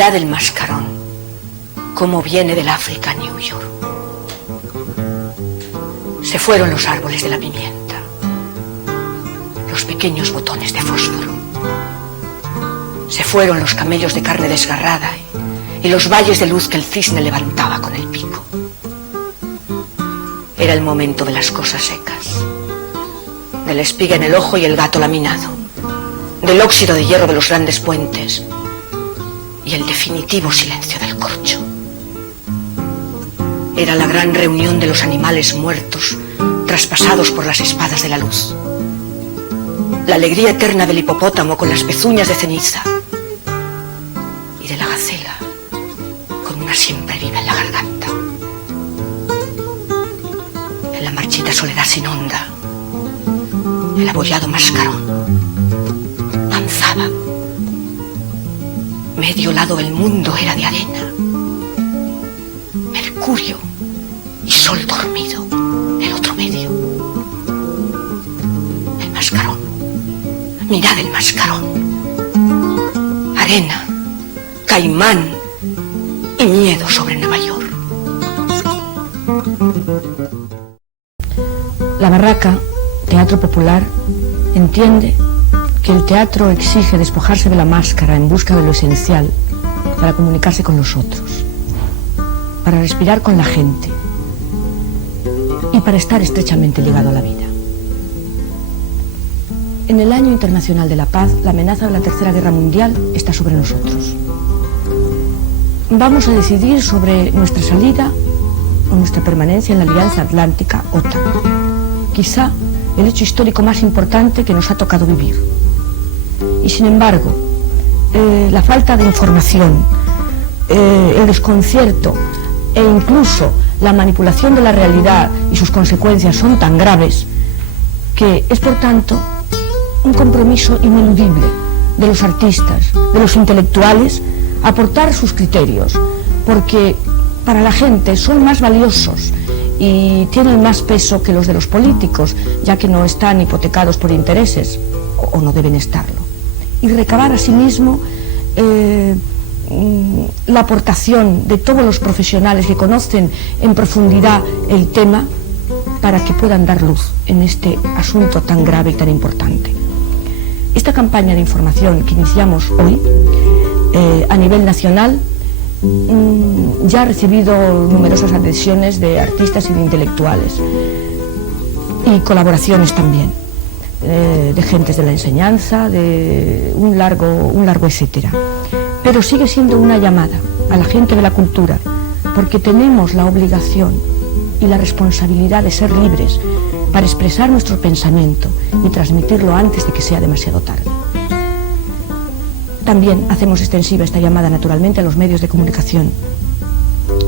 Mirad el mascarón, cómo viene del África a New York. Se fueron los árboles de la pimienta, los pequeños botones de fósforo. Se fueron los camellos de carne desgarrada y los valles de luz que el cisne levantaba con el pico. Era el momento de las cosas secas, de la espiga en el ojo y el gato laminado, del óxido de hierro de los grandes puentes y el definitivo silencio del corcho. Era la gran reunión de los animales muertos, traspasados por las espadas de la luz. La alegría eterna del hipopótamo con las pezuñas de ceniza y de la gacela con una siempre viva en la garganta. En la marchita soledad sin onda, el abollado mascarón danzaba. Medio lado del mundo era de arena, mercurio y sol dormido el otro medio. El mascarón, mirad el mascarón, arena, caimán y miedo sobre Nueva York. La Barraca, teatro popular, entiende que el teatro exige despojarse de la máscara en busca de lo esencial para comunicarse con los otros, para respirar con la gente y para estar estrechamente ligado a la vida. En el Año Internacional de la Paz, la amenaza de la Tercera Guerra Mundial está sobre nosotros. Vamos a decidir sobre nuestra salida o nuestra permanencia en la Alianza Atlántica OTAN, quizá el hecho histórico más importante que nos ha tocado vivir. Y sin embargo, la falta de información, el desconcierto e incluso la manipulación de la realidad y sus consecuencias son tan graves que es, por tanto, un compromiso ineludible de los artistas, de los intelectuales, aportar sus criterios, porque para la gente son más valiosos y tienen más peso que los de los políticos, ya que no están hipotecados por intereses, o no deben estarlo. Y recabar asimismo la aportación de todos los profesionales que conocen en profundidad el tema para que puedan dar luz en este asunto tan grave y tan importante. Esta campaña de información que iniciamos hoy a nivel nacional ya ha recibido numerosas adhesiones de artistas y de intelectuales y colaboraciones también de gentes de la enseñanza, de un largo etcétera. Pero sigue siendo una llamada a la gente de la cultura, porque tenemos la obligación y la responsabilidad de ser libres para expresar nuestro pensamiento y transmitirlo antes de que sea demasiado tarde. También hacemos extensiva esta llamada naturalmente a los medios de comunicación,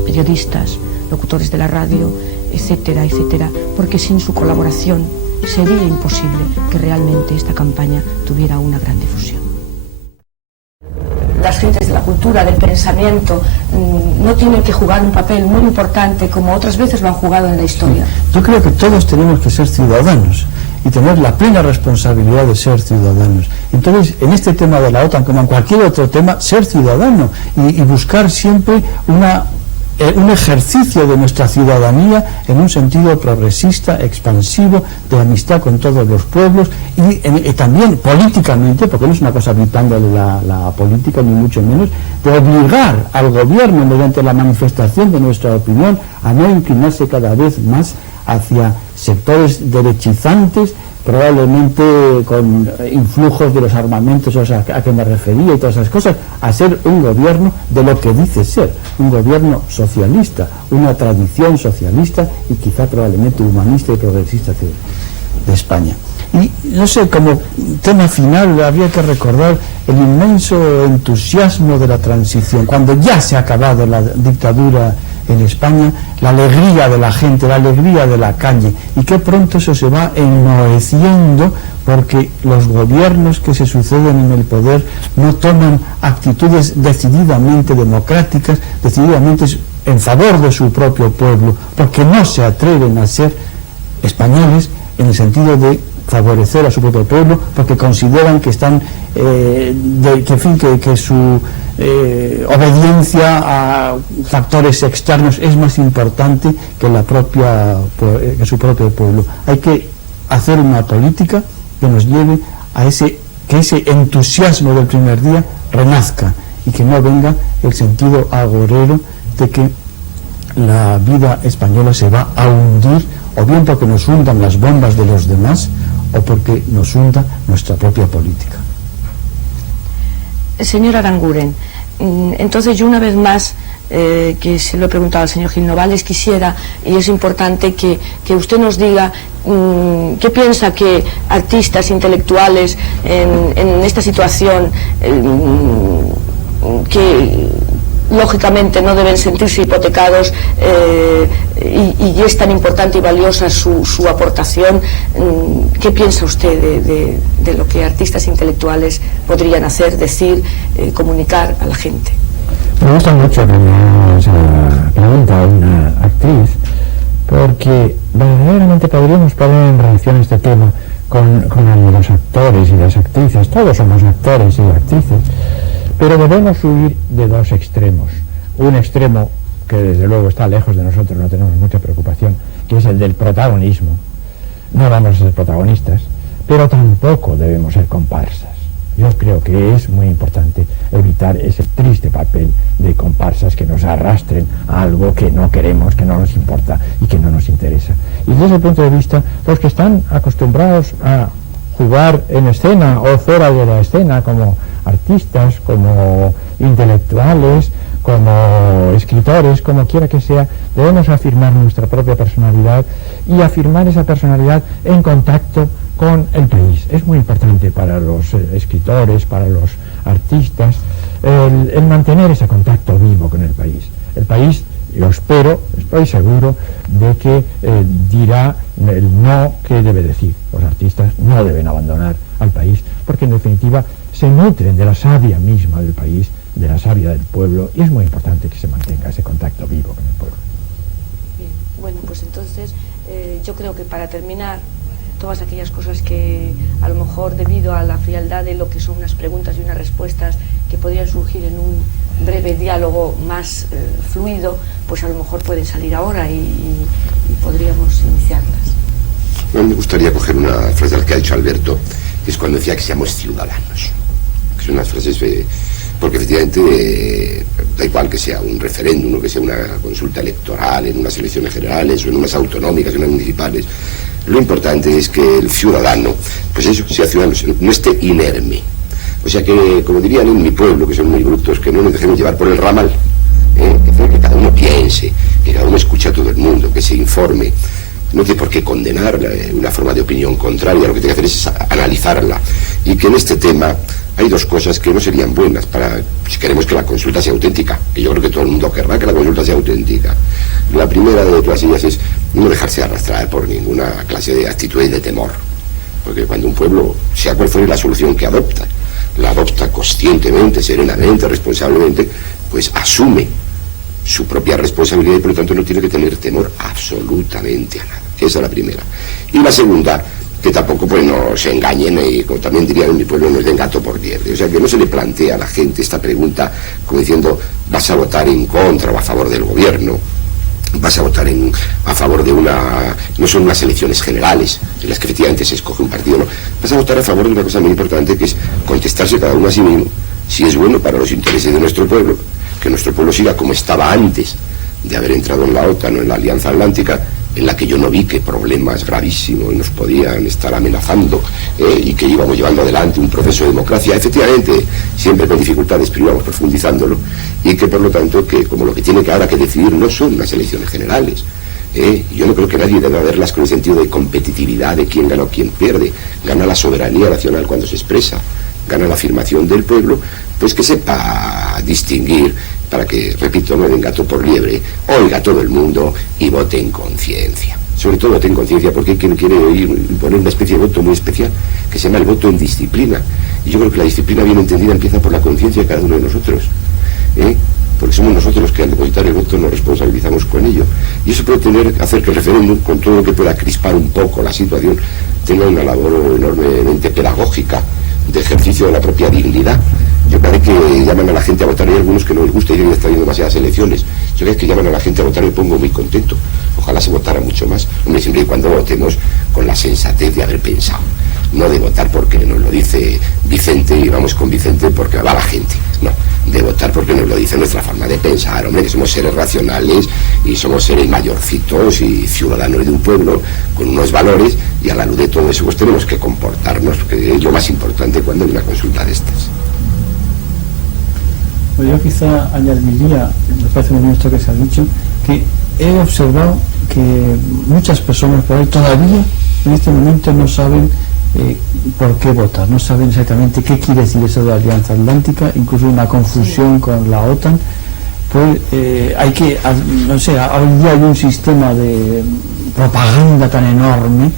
periodistas, locutores de la radio, etcétera, etcétera, porque sin su colaboración sería imposible que realmente esta campaña tuviera una gran difusión. Las gentes de la cultura, del pensamiento, no tienen que jugar un papel muy importante como otras veces lo han jugado en la historia. Yo creo que todos tenemos que ser ciudadanos y tener la plena responsabilidad de ser ciudadanos. Entonces, en este tema de la OTAN, como en cualquier otro tema, ser ciudadano y buscar siempre un ejercicio de nuestra ciudadanía en un sentido progresista, expansivo, de amistad con todos los pueblos y también políticamente, porque no es una cosa gritando de la política ni mucho menos, de obligar al gobierno mediante la manifestación de nuestra opinión a no inclinarse cada vez más hacia sectores derechizantes, probablemente con influjos de los armamentos a que me refería y todas esas cosas, a ser un gobierno de lo que dice ser, un gobierno socialista, una tradición socialista y quizá probablemente humanista y progresista de España. Y no sé, como tema final habría que recordar el inmenso entusiasmo de la transición, cuando ya se ha acabado la dictadura en España, la alegría de la gente, la alegría de la calle, y que pronto eso se va enmoheciendo porque los gobiernos que se suceden en el poder no toman actitudes decididamente democráticas, decididamente en favor de su propio pueblo, porque no se atreven a ser españoles en el sentido de favorecer a su propio pueblo, porque consideran que están que su obediencia a factores externos es más importante que que su propio pueblo. Hay que hacer una política que nos lleve a que ese entusiasmo del primer día renazca y que no venga el sentido agorero de que la vida española se va a hundir, o bien porque nos hundan las bombas de los demás o porque nos hunda nuestra propia política. Señor Aranguren, entonces yo una vez más, que se lo he preguntado al señor Gil Novales, quisiera, y es importante que usted nos diga qué piensa que artistas, intelectuales en esta situación, que lógicamente no deben sentirse hipotecados, y es tan importante y valiosa su aportación. ¿Qué piensa usted de lo que artistas intelectuales podrían hacer, decir, comunicar a la gente? Me gusta mucho que me hagas la pregunta a una actriz, porque verdaderamente podríamos poner en relación este tema con los actores y las actrices. Todos somos actores y actrices, pero debemos huir de dos extremos. Un extremo que desde luego está lejos de nosotros, no tenemos mucha preocupación, que es el del protagonismo. No vamos a ser protagonistas, pero tampoco debemos ser comparsas. Yo creo que es muy importante evitar ese triste papel de comparsas que nos arrastren a algo que no queremos, que no nos importa y que no nos interesa. Y desde ese punto de vista, los que están acostumbrados a jugar en escena o fuera de la escena como artistas, como intelectuales, como escritores, como quiera que sea, debemos afirmar nuestra propia personalidad y afirmar esa personalidad en contacto con el país. Es muy importante para los escritores, para los artistas, el mantener ese contacto vivo con el país. El país, yo espero, estoy seguro de que dirá el no que debe decir. Los artistas no deben abandonar al país, porque en definitiva se nutren de la savia misma del país, de la savia del pueblo, y es muy importante que se mantenga ese contacto vivo con el pueblo. Bien, bueno, pues entonces yo creo que para terminar, todas aquellas cosas que a lo mejor debido a la frialdad de lo que son unas preguntas y unas respuestas que podrían surgir en un breve diálogo más fluido, pues a lo mejor pueden salir ahora y podríamos iniciarlas. No, me gustaría coger una frase que ha dicho Alberto, que es cuando decía que seamos ciudadanos, que son unas frases porque efectivamente da igual que sea un referéndum o que sea una consulta electoral en unas elecciones generales o en unas autonómicas, en unas municipales. Lo importante es que el ciudadano, pues eso, sea ciudadano, no esté inerme. O sea que, como dirían en mi pueblo, que son muy brutos, que no nos dejemos llevar por el ramal, que cada uno piense, que cada uno escuche a todo el mundo, que se informe. No tiene por qué condenar una forma de opinión contraria, lo que tiene que hacer es analizarla. Y que en este tema hay dos cosas que no serían buenas para, si queremos que la consulta sea auténtica, que yo creo que todo el mundo querrá que la consulta sea auténtica. La primera de todas ellas es no dejarse arrastrar por ninguna clase de actitudes de temor, porque cuando un pueblo, sea cual fuere la solución que adopta, la adopta conscientemente, serenamente, responsablemente, pues asume su propia responsabilidad y por lo tanto no tiene que tener temor absolutamente a nada. Esa es la primera. Y la segunda, que tampoco pues no se engañen, y como también dirían en mi pueblo, no es de gato por liebre. O sea, que no se le plantea a la gente esta pregunta como diciendo, vas a votar en contra o a favor del gobierno, vas a votar a favor de no son unas elecciones generales en las que efectivamente se escoge un partido, no, vas a votar a favor de una cosa muy importante, que es contestarse cada uno a sí mismo si es bueno para los intereses de nuestro pueblo, que nuestro pueblo siga como estaba antes de haber entrado en la OTAN o en la Alianza Atlántica, en la que yo no vi que problemas gravísimos nos podían estar amenazando, y que íbamos llevando adelante un proceso de democracia, efectivamente, siempre con dificultades, pero íbamos profundizándolo, y que por lo tanto, que como lo que tiene que ahora que decidir no son unas elecciones generales, yo no creo que nadie deba verlas con el sentido de competitividad, de quién gana o quién pierde. Gana la soberanía nacional cuando se expresa, gana la afirmación del pueblo, pues que sepa distinguir, para que, repito, no den gato por liebre, oiga todo el mundo y vote en conciencia. Sobre todo vote en conciencia, porque hay quien quiere imponer una especie de voto muy especial, que se llama el voto en disciplina. Y yo creo que la disciplina bien entendida empieza por la conciencia de cada uno de nosotros, porque somos nosotros los que al depositar el voto nos responsabilizamos con ello. Y eso puede hacer que el referéndum, con todo lo que pueda crispar un poco la situación, tenga una labor enormemente pedagógica, de ejercicio de la propia dignidad. Yo cada vez que llaman a la gente a votar, hay algunos que no les gusta y ya está habiendo demasiadas elecciones. Yo cada vez que llaman a la gente a votar me pongo muy contento. Ojalá se votara mucho más. Hombre, siempre y cuando votemos con la sensatez de haber pensado. No de votar porque nos lo dice Vicente y vamos con Vicente porque va la gente. No, de votar porque nos lo dice nuestra forma de pensar. Hombre, que somos seres racionales y somos seres mayorcitos y ciudadanos de un pueblo con unos valores, y a la luz de todo eso pues tenemos que comportarnos, que es lo más importante cuando hay una consulta de estas. Pues yo quizá añadiría, me parece muy bien esto que se ha dicho, que he observado que muchas personas por ahí todavía en este momento no saben por qué votar, no saben exactamente qué quiere decir eso de la Alianza Atlántica, incluso una confusión con la OTAN. Pues hay que, no sé, hoy día hay un sistema de propaganda tan enorme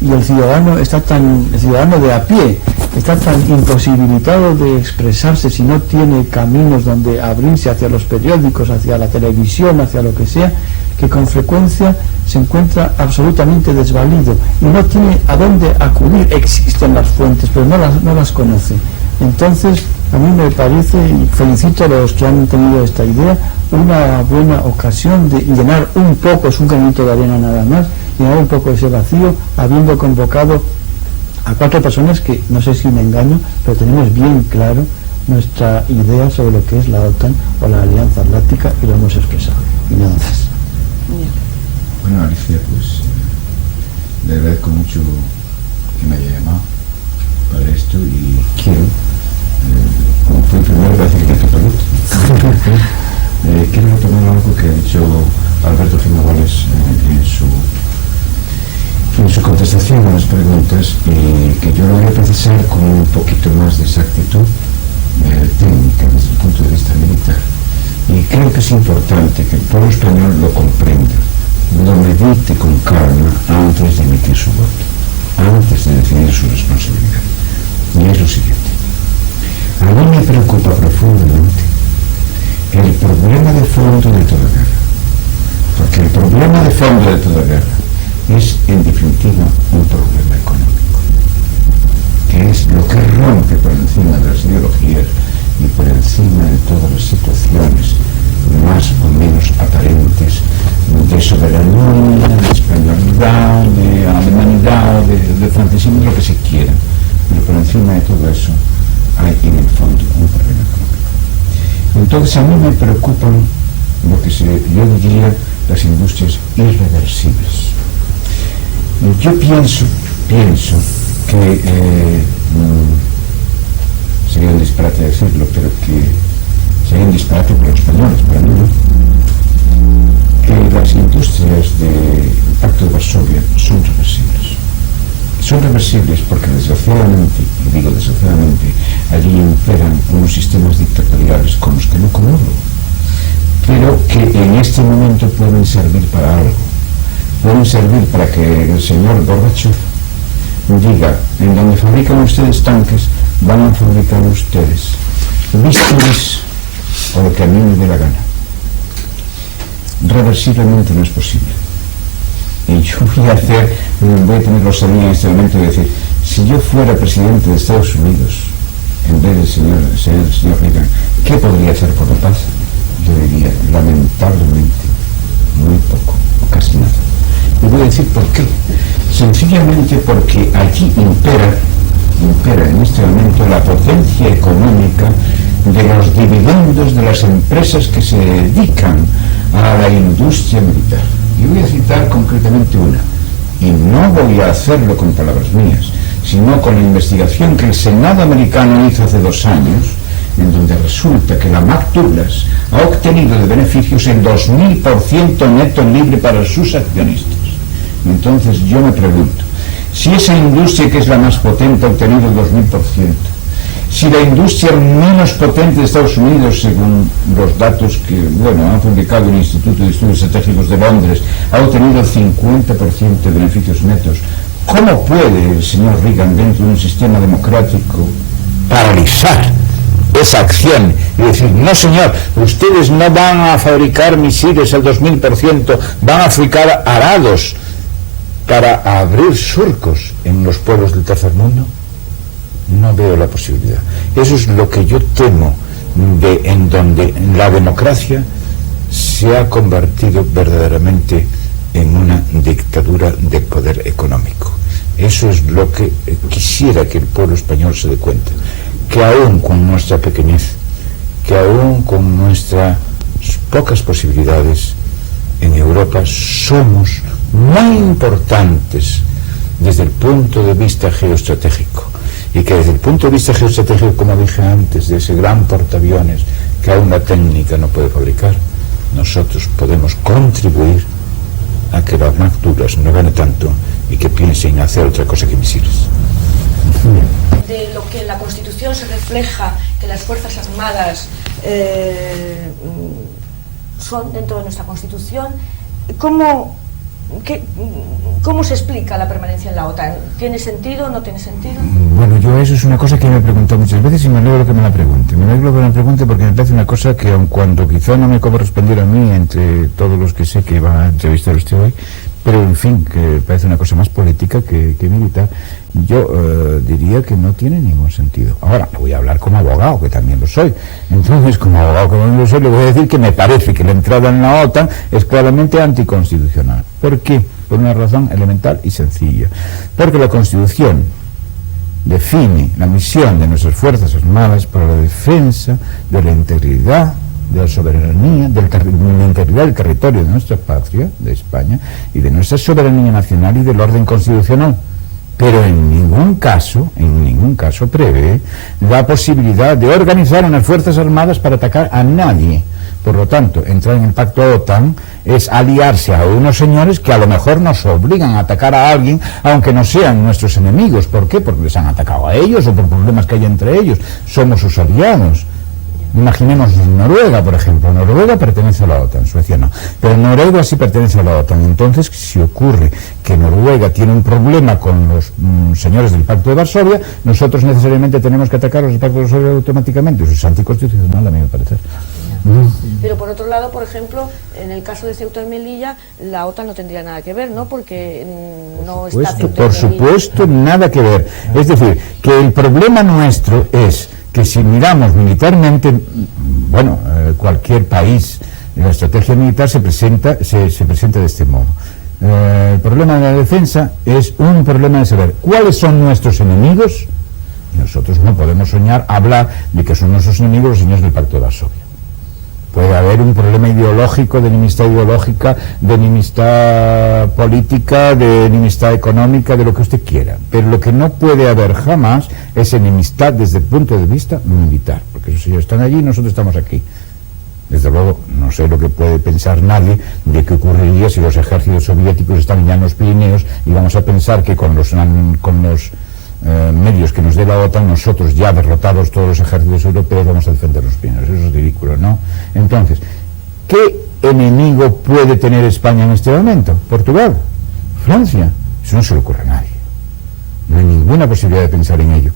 y el ciudadano de a pie está tan imposibilitado de expresarse si no tiene caminos donde abrirse hacia los periódicos, hacia la televisión, hacia lo que sea, que con frecuencia se encuentra absolutamente desvalido y no tiene a dónde acudir. Existen las fuentes, pero no las conoce. Entonces, a mí me parece, y felicito a los que han tenido esta idea, una buena ocasión de llenar un poco, es un granito de arena nada más, llenar un poco ese vacío, habiendo convocado a 4 personas que, no sé si me engaño, pero tenemos bien claro nuestra idea sobre lo que es la OTAN o la Alianza Atlántica y lo hemos expresado. Y nada más. Bueno, Alicia, pues le agradezco mucho que me haya llamado para esto y quiero, como fue el primero, parece que te pregunto. Quiero retomar algo que ha dicho Alberto Finoales en su contestación a las preguntas, que yo lo voy a precisar con un poquito más de exactitud técnica desde el punto de vista militar. Y creo que es importante que el pueblo español lo comprenda, lo medite con calma antes de emitir su voto, antes de definir su responsabilidad. Y es lo siguiente: a mí me preocupa profundamente el problema de fondo de toda guerra, porque el problema de fondo de toda guerra es, en definitiva, un problema económico, que es lo que rompe por encima de las ideologías y por encima de todas las situaciones más o menos aparentes de soberanía, de españolidad, de alemanidad, de francesismo, lo que se quiera, pero por encima de todo eso hay en el fondo un problema económico. Entonces a mí me preocupan lo que yo diría las industrias irreversibles. Yo pienso que sería un disparate decirlo, pero que sería un disparate por los españoles, para mí no, que las industrias del Pacto de Varsovia son reversibles. Son reversibles porque desgraciadamente, y digo desgraciadamente, allí imperan unos sistemas dictatoriales con los que no comulgo, pero que en este momento pueden servir para algo. Pueden servir para que el señor Gorbachev diga: en donde fabrican ustedes tanques, van a fabricar ustedes misiles o lo que a mí me dé la gana. Reversiblemente no es posible. Y yo voy a tener los en este momento de decir: si yo fuera presidente de Estados Unidos en vez del señor Reagan, ¿qué podría hacer por la paz? Yo diría, lamentablemente, muy poco o casi nada. Y voy a decir por qué. Sencillamente porque allí impera en este momento la potencia económica de los dividendos de las empresas que se dedican a la industria militar. Y voy a citar concretamente una, y no voy a hacerlo con palabras mías, sino con la investigación que el Senado americano hizo hace 2 años, en donde resulta que la McDouglas ha obtenido de beneficios el 2000% neto libre para sus accionistas. Entonces yo me pregunto, si esa industria que es la más potente ha obtenido el 2000%, si la industria menos potente de Estados Unidos, según los datos que han publicado el Instituto de Estudios Estratégicos de Londres, ha obtenido el 50% de beneficios netos, ¿cómo puede el señor Reagan, dentro de un sistema democrático, paralizar esa acción y decir: no señor, ustedes no van a fabricar misiles al 2000%, van a fabricar arados para abrir surcos en los pueblos del tercer mundo? No veo la posibilidad. Eso es lo que yo temo en donde la democracia se ha convertido verdaderamente en una dictadura del poder económico. Eso es lo que quisiera que el pueblo español se dé cuenta, que aún con nuestra pequeñez, que aún con nuestras pocas posibilidades en Europa, somos muy importantes desde el punto de vista geoestratégico, y que desde el punto de vista geoestratégico, como dije antes, de ese gran portaaviones que aún la técnica no puede fabricar, nosotros podemos contribuir a que las manufacturas no gane tanto y que piensen en hacer otra cosa que misiles. De lo que en la Constitución se refleja que las Fuerzas Armadas son dentro de nuestra Constitución, ¿cómo se explica la permanencia en la OTAN? ¿Tiene sentido o no tiene sentido? Bueno, yo eso es una cosa que me he preguntado muchas veces y me alegro que me la pregunte. Me alegro que me la pregunte porque me parece una cosa que, aun cuando quizá no me correspondiera a mí entre todos los que sé que va a entrevistar usted hoy, pero en fin, que parece una cosa más política que militar, yo diría que no tiene ningún sentido. Ahora, le voy a hablar como abogado, que también lo soy. Entonces, como abogado que también lo soy, le voy a decir que me parece que la entrada en la OTAN es claramente anticonstitucional. ¿Por qué? Por una razón elemental y sencilla. Porque la Constitución define la misión de nuestras Fuerzas Armadas para la defensa de la integridad, de la soberanía, de la integridad del territorio de nuestra patria, de España, y de nuestra soberanía nacional y del orden constitucional. Pero en ningún caso prevé la posibilidad de organizar unas Fuerzas Armadas para atacar a nadie. Por lo tanto, entrar en el pacto OTAN es aliarse a unos señores que a lo mejor nos obligan a atacar a alguien, aunque no sean nuestros enemigos. ¿Por qué? Porque les han atacado a ellos o por problemas que hay entre ellos. Somos sus aliados. Imaginemos Noruega, por ejemplo. Noruega pertenece a la OTAN, Suecia no. Pero Noruega sí pertenece a la OTAN. Entonces, si ocurre que Noruega tiene un problema con los señores del Pacto de Varsovia, nosotros necesariamente tenemos que atacarlos del Pacto de Varsovia automáticamente. Eso es anticonstitucional, a mí me parece. Pero por otro lado, por ejemplo, en el caso de Ceuta y Melilla, la OTAN no tendría nada que ver, ¿no? Porque no está Ceuta y Melilla. Por supuesto, nada que ver. Es decir, que el problema nuestro es que si miramos militarmente, bueno, cualquier país, la estrategia militar se presenta de este modo. El problema de la defensa es un problema de saber cuáles son nuestros enemigos. Nosotros no podemos hablar de que son nuestros enemigos los señores del Pacto de Varsovia. Puede haber un problema ideológico, de enemistad ideológica, de enemistad política, de enemistad económica, de lo que usted quiera. Pero lo que no puede haber jamás es enemistad desde el punto de vista militar. Porque esos señores están allí y nosotros estamos aquí. Desde luego, no sé lo que puede pensar nadie de qué ocurriría si los ejércitos soviéticos están ya en los Pirineos y vamos a pensar que con los medios que nos dé la OTAN, nosotros ya derrotados todos los ejércitos europeos vamos a defender los Pirineos. Eso es ridículo, ¿no? Entonces, ¿qué enemigo puede tener España en este momento? ¿Portugal? ¿Francia? Eso no se le ocurre a nadie. No hay ninguna posibilidad de pensar en ello.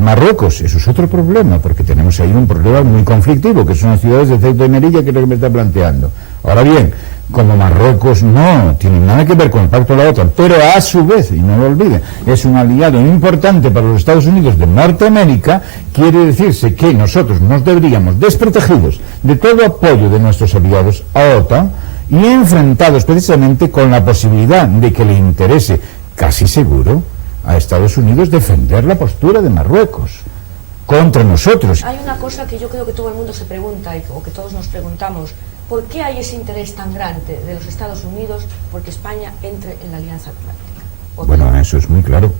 Marruecos, eso es otro problema, porque tenemos ahí un problema muy conflictivo, que son las ciudades de Ceuta y Melilla, que es lo que me está planteando. Ahora bien, como Marruecos no tiene nada que ver con el pacto de la OTAN, pero a su vez, y no lo olviden, es un aliado importante para los Estados Unidos de Norteamérica, quiere decirse que nosotros nos deberíamos desprotegidos de todo apoyo de nuestros aliados a OTAN y enfrentados precisamente con la posibilidad de que le interese, casi seguro, a Estados Unidos defender la postura de Marruecos contra nosotros. Hay una cosa que yo creo que todo el mundo se pregunta, o que todos nos preguntamos: ¿por qué hay ese interés tan grande de los Estados Unidos porque España entre en la Alianza Atlántica? Bueno, eso es muy claro.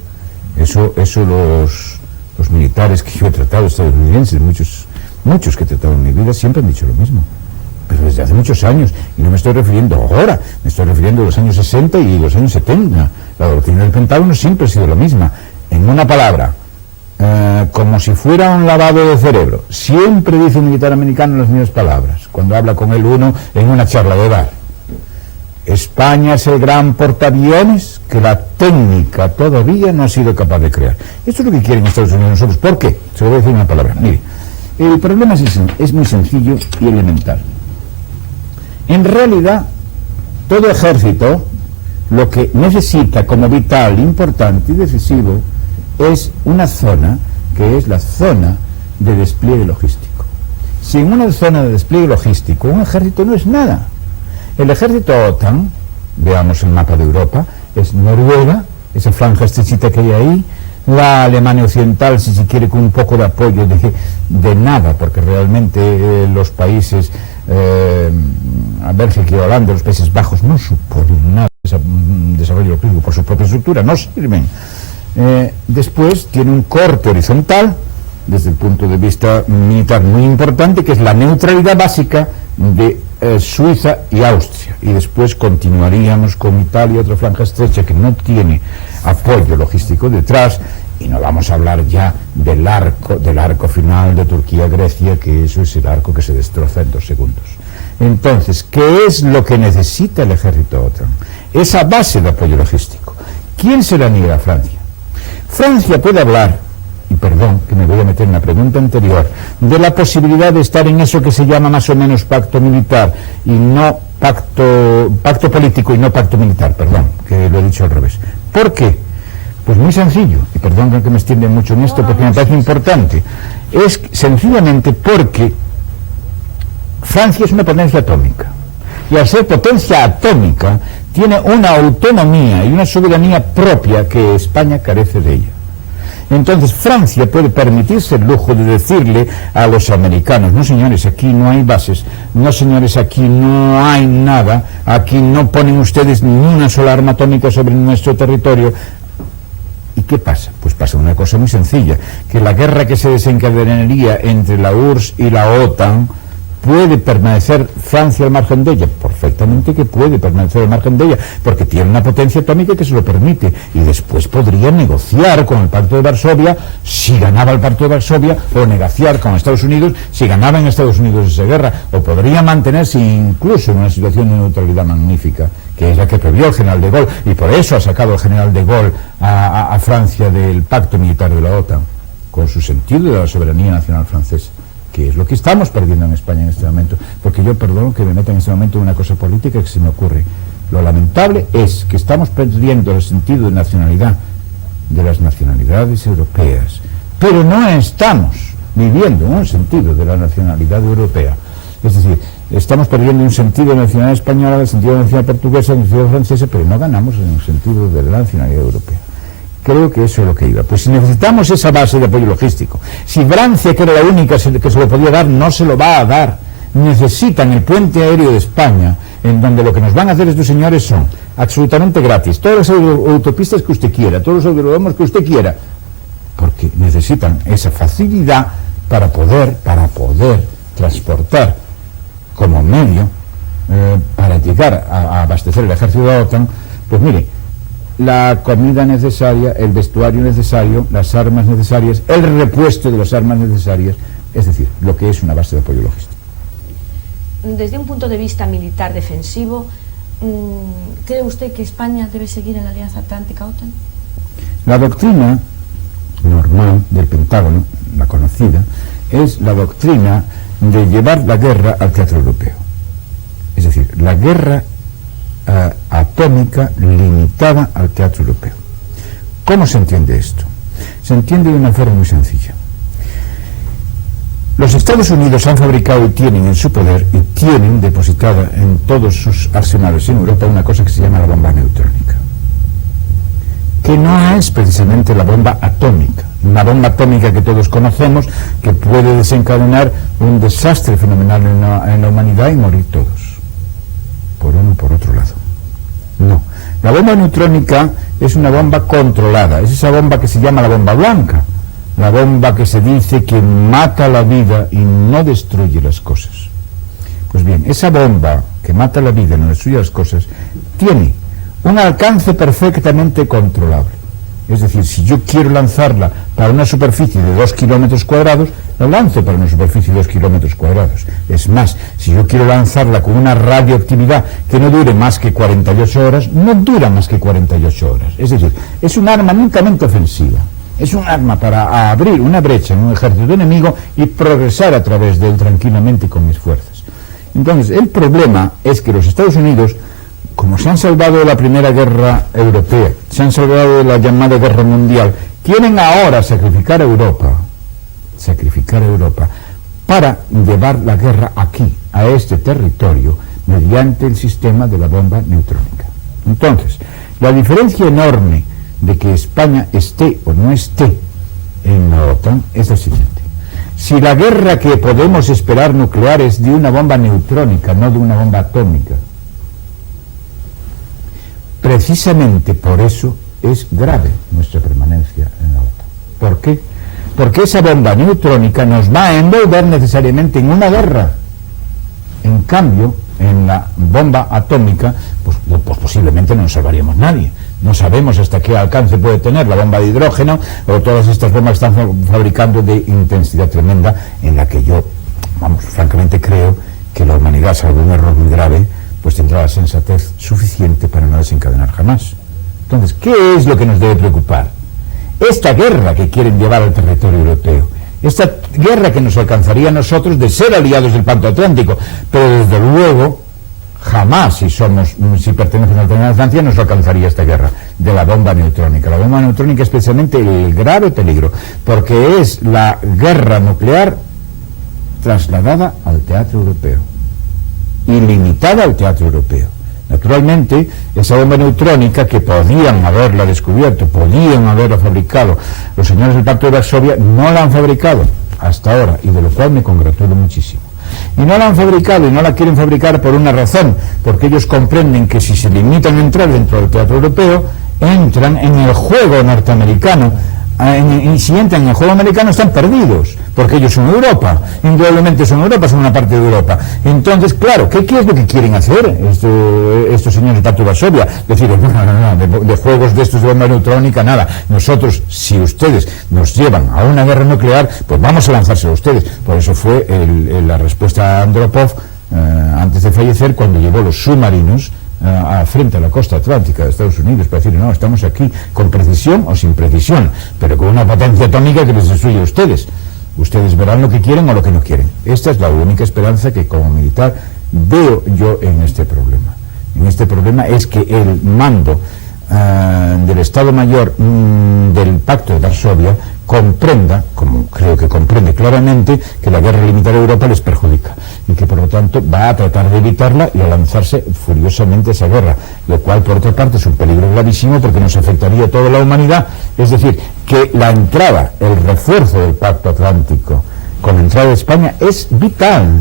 Eso los militares que yo he tratado, estadounidenses, muchos que he tratado en mi vida, siempre han dicho lo mismo. Pero desde hace muchos años, y no me estoy refiriendo ahora, me estoy refiriendo a los años 60 y los años 70. La doctrina del Pentágono siempre ha sido la misma. En una palabra, como si fuera un lavado de cerebro, siempre dice un militar americano las mismas palabras, cuando habla con el uno en una charla de bar. España es el gran portaaviones que la técnica todavía no ha sido capaz de crear. Esto es lo que quieren Estados Unidos nosotros. ¿Por qué? Se lo voy a decir en una palabra. Mire, el problema es muy sencillo y elemental. En realidad, todo ejército lo que necesita como vital, importante y decisivo es una zona que es la zona de despliegue logístico. Sin una zona de despliegue logístico, un ejército no es nada. El ejército OTAN, veamos el mapa de Europa, es Noruega, esa franja estrechita que hay ahí, la Alemania Occidental, si se quiere, con un poco de apoyo de nada, porque realmente los países, Bélgica y Holanda, los Países Bajos, no suponen nada de desarrollo logístico por su propia estructura, no sirven. Después tiene un corte horizontal, desde el punto de vista militar, muy importante, que es la neutralidad básica de Suiza y Austria, y después continuaríamos con Italia, otra franja estrecha que no tiene apoyo logístico detrás, y no vamos a hablar ya del arco final de Turquía-Grecia, que eso es el arco que se destroza en 2 segundos. Entonces, ¿qué es lo que necesita el ejército OTAN? Esa base de apoyo logístico. ¿Quién se la niega a Francia? Francia puede hablar, y perdón que me voy a meter en la pregunta anterior, de la posibilidad de estar en eso que se llama más o menos pacto militar y no pacto político y no pacto militar, perdón, que lo he dicho al revés. ¿Por qué? Pues muy sencillo, y perdón que me extienda mucho en esto porque me parece importante. Es sencillamente porque Francia es una potencia atómica, y al ser potencia atómica tiene una autonomía y una soberanía propia que España carece de ella. Entonces Francia puede permitirse el lujo de decirle a los americanos: no señores, aquí no hay bases, no señores, aquí no hay nada, aquí no ponen ustedes ni una sola arma atómica sobre nuestro territorio. ¿Y qué pasa? Pues pasa una cosa muy sencilla, que la guerra que se desencadenaría entre la URSS y la OTAN, ¿puede permanecer Francia al margen de ella? Perfectamente que puede permanecer al margen de ella, porque tiene una potencia atómica que se lo permite, y después podría negociar con el Pacto de Varsovia si ganaba el Pacto de Varsovia, o negociar con Estados Unidos si ganaba en Estados Unidos esa guerra, o podría mantenerse incluso en una situación de neutralidad magnífica, que es la que previó el general de Gaulle, y por eso ha sacado el general de Gaulle a Francia del pacto militar de la OTAN, con su sentido de la soberanía nacional francesa, que es lo que estamos perdiendo en España en este momento. Porque yo perdono que me meta en este momento en una cosa política que se me ocurre. Lo lamentable es que estamos perdiendo el sentido de nacionalidad de las nacionalidades europeas, pero no estamos viviendo un sentido de la nacionalidad europea. Es decir, estamos perdiendo un sentido de nacionalidad española, el sentido de nacionalidad portuguesa, el sentido francesa, pero no ganamos en el sentido de la nacionalidad europea. Creo que eso es lo que iba. Pues si necesitamos esa base de apoyo logístico, si Francia, que era la única que se lo podía dar, no se lo va a dar, necesitan el puente aéreo de España, en donde lo que nos van a hacer estos señores son absolutamente gratis, todas las autopistas que usted quiera, todos los aeródromos que usted quiera, porque necesitan esa facilidad para poder transportar como medio para llegar a abastecer el ejército de la OTAN. Pues mire, la comida necesaria, el vestuario necesario, las armas necesarias, el repuesto de las armas necesarias, es decir, lo que es una base de apoyo logístico. Desde un punto de vista militar defensivo, ¿cree usted que España debe seguir en la Alianza Atlántica-OTAN? La doctrina normal del Pentágono, la conocida, es la doctrina de llevar la guerra al teatro europeo. Es decir, la guerra atómica limitada al teatro europeo. ¿Cómo se entiende esto? Se entiende de una forma muy sencilla. Los Estados Unidos han fabricado y tienen en su poder y tienen depositada en todos sus arsenales en Europa una cosa que se llama la bomba neutrónica, que no es precisamente la bomba atómica, una bomba atómica que todos conocemos, que puede desencadenar un desastre fenomenal en la humanidad y morir todos, por uno y por otro lado. No, la bomba neutrónica es una bomba controlada, es esa bomba que se llama la bomba blanca, la bomba que se dice que mata la vida y no destruye las cosas. Pues bien, esa bomba que mata la vida y no destruye las cosas tiene un alcance perfectamente controlable. Es decir, si yo quiero lanzarla para una superficie de 2 kilómetros cuadrados, la lanzo para una superficie de 2 kilómetros cuadrados. Es más, si yo quiero lanzarla con una radioactividad que no dure más que 48 horas, no dura más que 48 horas. Es decir, es un arma netamente ofensiva. Es un arma para abrir una brecha en un ejército enemigo y progresar a través de él tranquilamente con mis fuerzas. Entonces, el problema es que los Estados Unidos, como se han salvado de la Primera Guerra Europea, se han salvado de la llamada Guerra Mundial, quieren ahora sacrificar a Europa para llevar la guerra aquí, a este territorio, mediante el sistema de la bomba neutrónica. Entonces, la diferencia enorme de que España esté o no esté en la OTAN es la siguiente. Si la guerra que podemos esperar nuclear es de una bomba neutrónica, no de una bomba atómica, precisamente por eso es grave nuestra permanencia en la OTAN. ¿Por qué? Porque esa bomba neutrónica nos va a envolver necesariamente en una guerra. En cambio, en la bomba atómica, pues posiblemente no nos salvaríamos nadie. No sabemos hasta qué alcance puede tener la bomba de hidrógeno o todas estas bombas que están fabricando de intensidad tremenda, en la que yo, francamente creo que la humanidad, salvo un error muy grave, pues tendrá la sensatez suficiente para no desencadenar jamás. Entonces, ¿qué es lo que nos debe preocupar? Esta guerra que quieren llevar al territorio europeo, esta guerra que nos alcanzaría a nosotros de ser aliados del Pacto Atlántico, pero desde luego jamás, si pertenecen al Tratado de Francia, nos alcanzaría esta guerra de la bomba neutrónica. La bomba neutrónica es especialmente el grave peligro, porque es la guerra nuclear trasladada al teatro europeo y limitada al teatro europeo. Naturalmente, esa bomba neutrónica, que podían haberla descubierto, podían haberla fabricado los señores del Pacto de Varsovia, no la han fabricado hasta ahora, y de lo cual me congratulo muchísimo. Y no la han fabricado y no la quieren fabricar por una razón, porque ellos comprenden que si se limitan a entrar dentro del teatro europeo, entran en el juego norteamericano, y si entran en el juego americano están perdidos, porque ellos son Europa, indudablemente son Europa, son una parte de Europa. Entonces, claro, ¿qué es lo que quieren hacer estos señores de Pacto de Varsovia? Decir, no, de juegos de estos de bomba neutrónica, nada. Nosotros, si ustedes nos llevan a una guerra nuclear, pues vamos a lanzárselo a ustedes. Por eso fue la respuesta a Andropov, antes de fallecer, cuando llevó los submarinos frente a la costa atlántica de Estados Unidos, para decir, no, estamos aquí con precisión o sin precisión, pero con una potencia atómica que les destruye a ustedes. Ustedes verán lo que quieren o lo que no quieren. Esta es la única esperanza que como militar veo yo en este problema. En este problema es que el mando del Estado Mayor del Pacto de Varsovia comprenda, como creo que comprende claramente, que la guerra limitada a Europa les perjudica y que por lo tanto va a tratar de evitarla y a lanzarse furiosamente a esa guerra, lo cual por otra parte es un peligro gravísimo porque nos afectaría a toda la humanidad. Es decir, que la entrada, el refuerzo del Pacto Atlántico con la entrada de España es vital,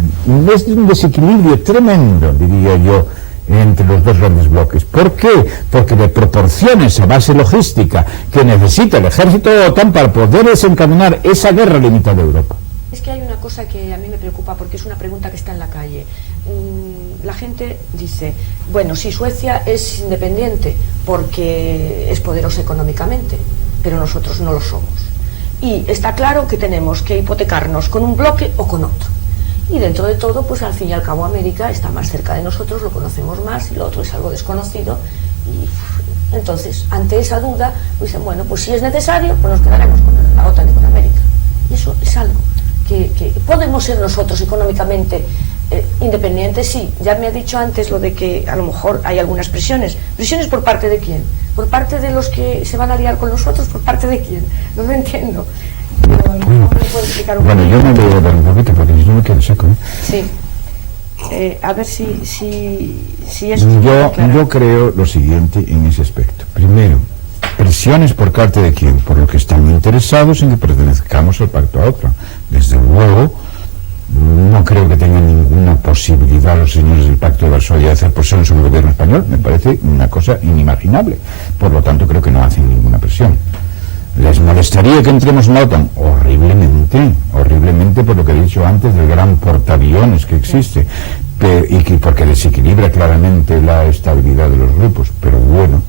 es de un desequilibrio tremendo, diría yo, entre los dos grandes bloques. ¿Por qué? Porque le proporciona esa base logística que necesita el ejército de OTAN para poder desencadenar esa guerra limitada de Europa. Es que hay una cosa que a mí me preocupa, porque es una pregunta que está en la calle. La gente dice, bueno, sí, Suecia es independiente porque es poderosa económicamente, pero nosotros no lo somos. Y está claro que tenemos que hipotecarnos con un bloque o con otro. Y dentro de todo, pues al fin y al cabo América está más cerca de nosotros, lo conocemos más, y lo otro es algo desconocido. Y entonces, ante esa duda, pues dicen, bueno, pues si es necesario, pues nos quedaremos con la OTAN y con América. Y eso es algo que podemos ser nosotros económicamente independientes, sí. Ya me ha dicho antes lo de que a lo mejor hay algunas presiones. ¿Presiones por parte de quién? ¿Por parte de los que se van a aliar con nosotros? ¿Por parte de quién? No lo entiendo. Pero a lo mejor me puede explicar un poco. Bueno, yo me voy a dar un poquito porque si no me quedo seco, ¿eh? Sí. A ver si eso yo creo lo siguiente en ese aspecto. Primero, presiones por parte de quién, por lo que están interesados en que pertenezcamos al Pacto a OTAN. Desde luego, no creo que tengan ninguna posibilidad los señores del Pacto de Varsovia de hacer presión sobre el gobierno español. Me parece una cosa inimaginable. Por lo tanto, creo que no hacen ninguna presión. ¿Les molestaría que entremos en la OTAN? Horriblemente, por lo que he dicho antes del gran portaaviones que existe, y que porque desequilibra claramente la estabilidad de los grupos. Pero bueno,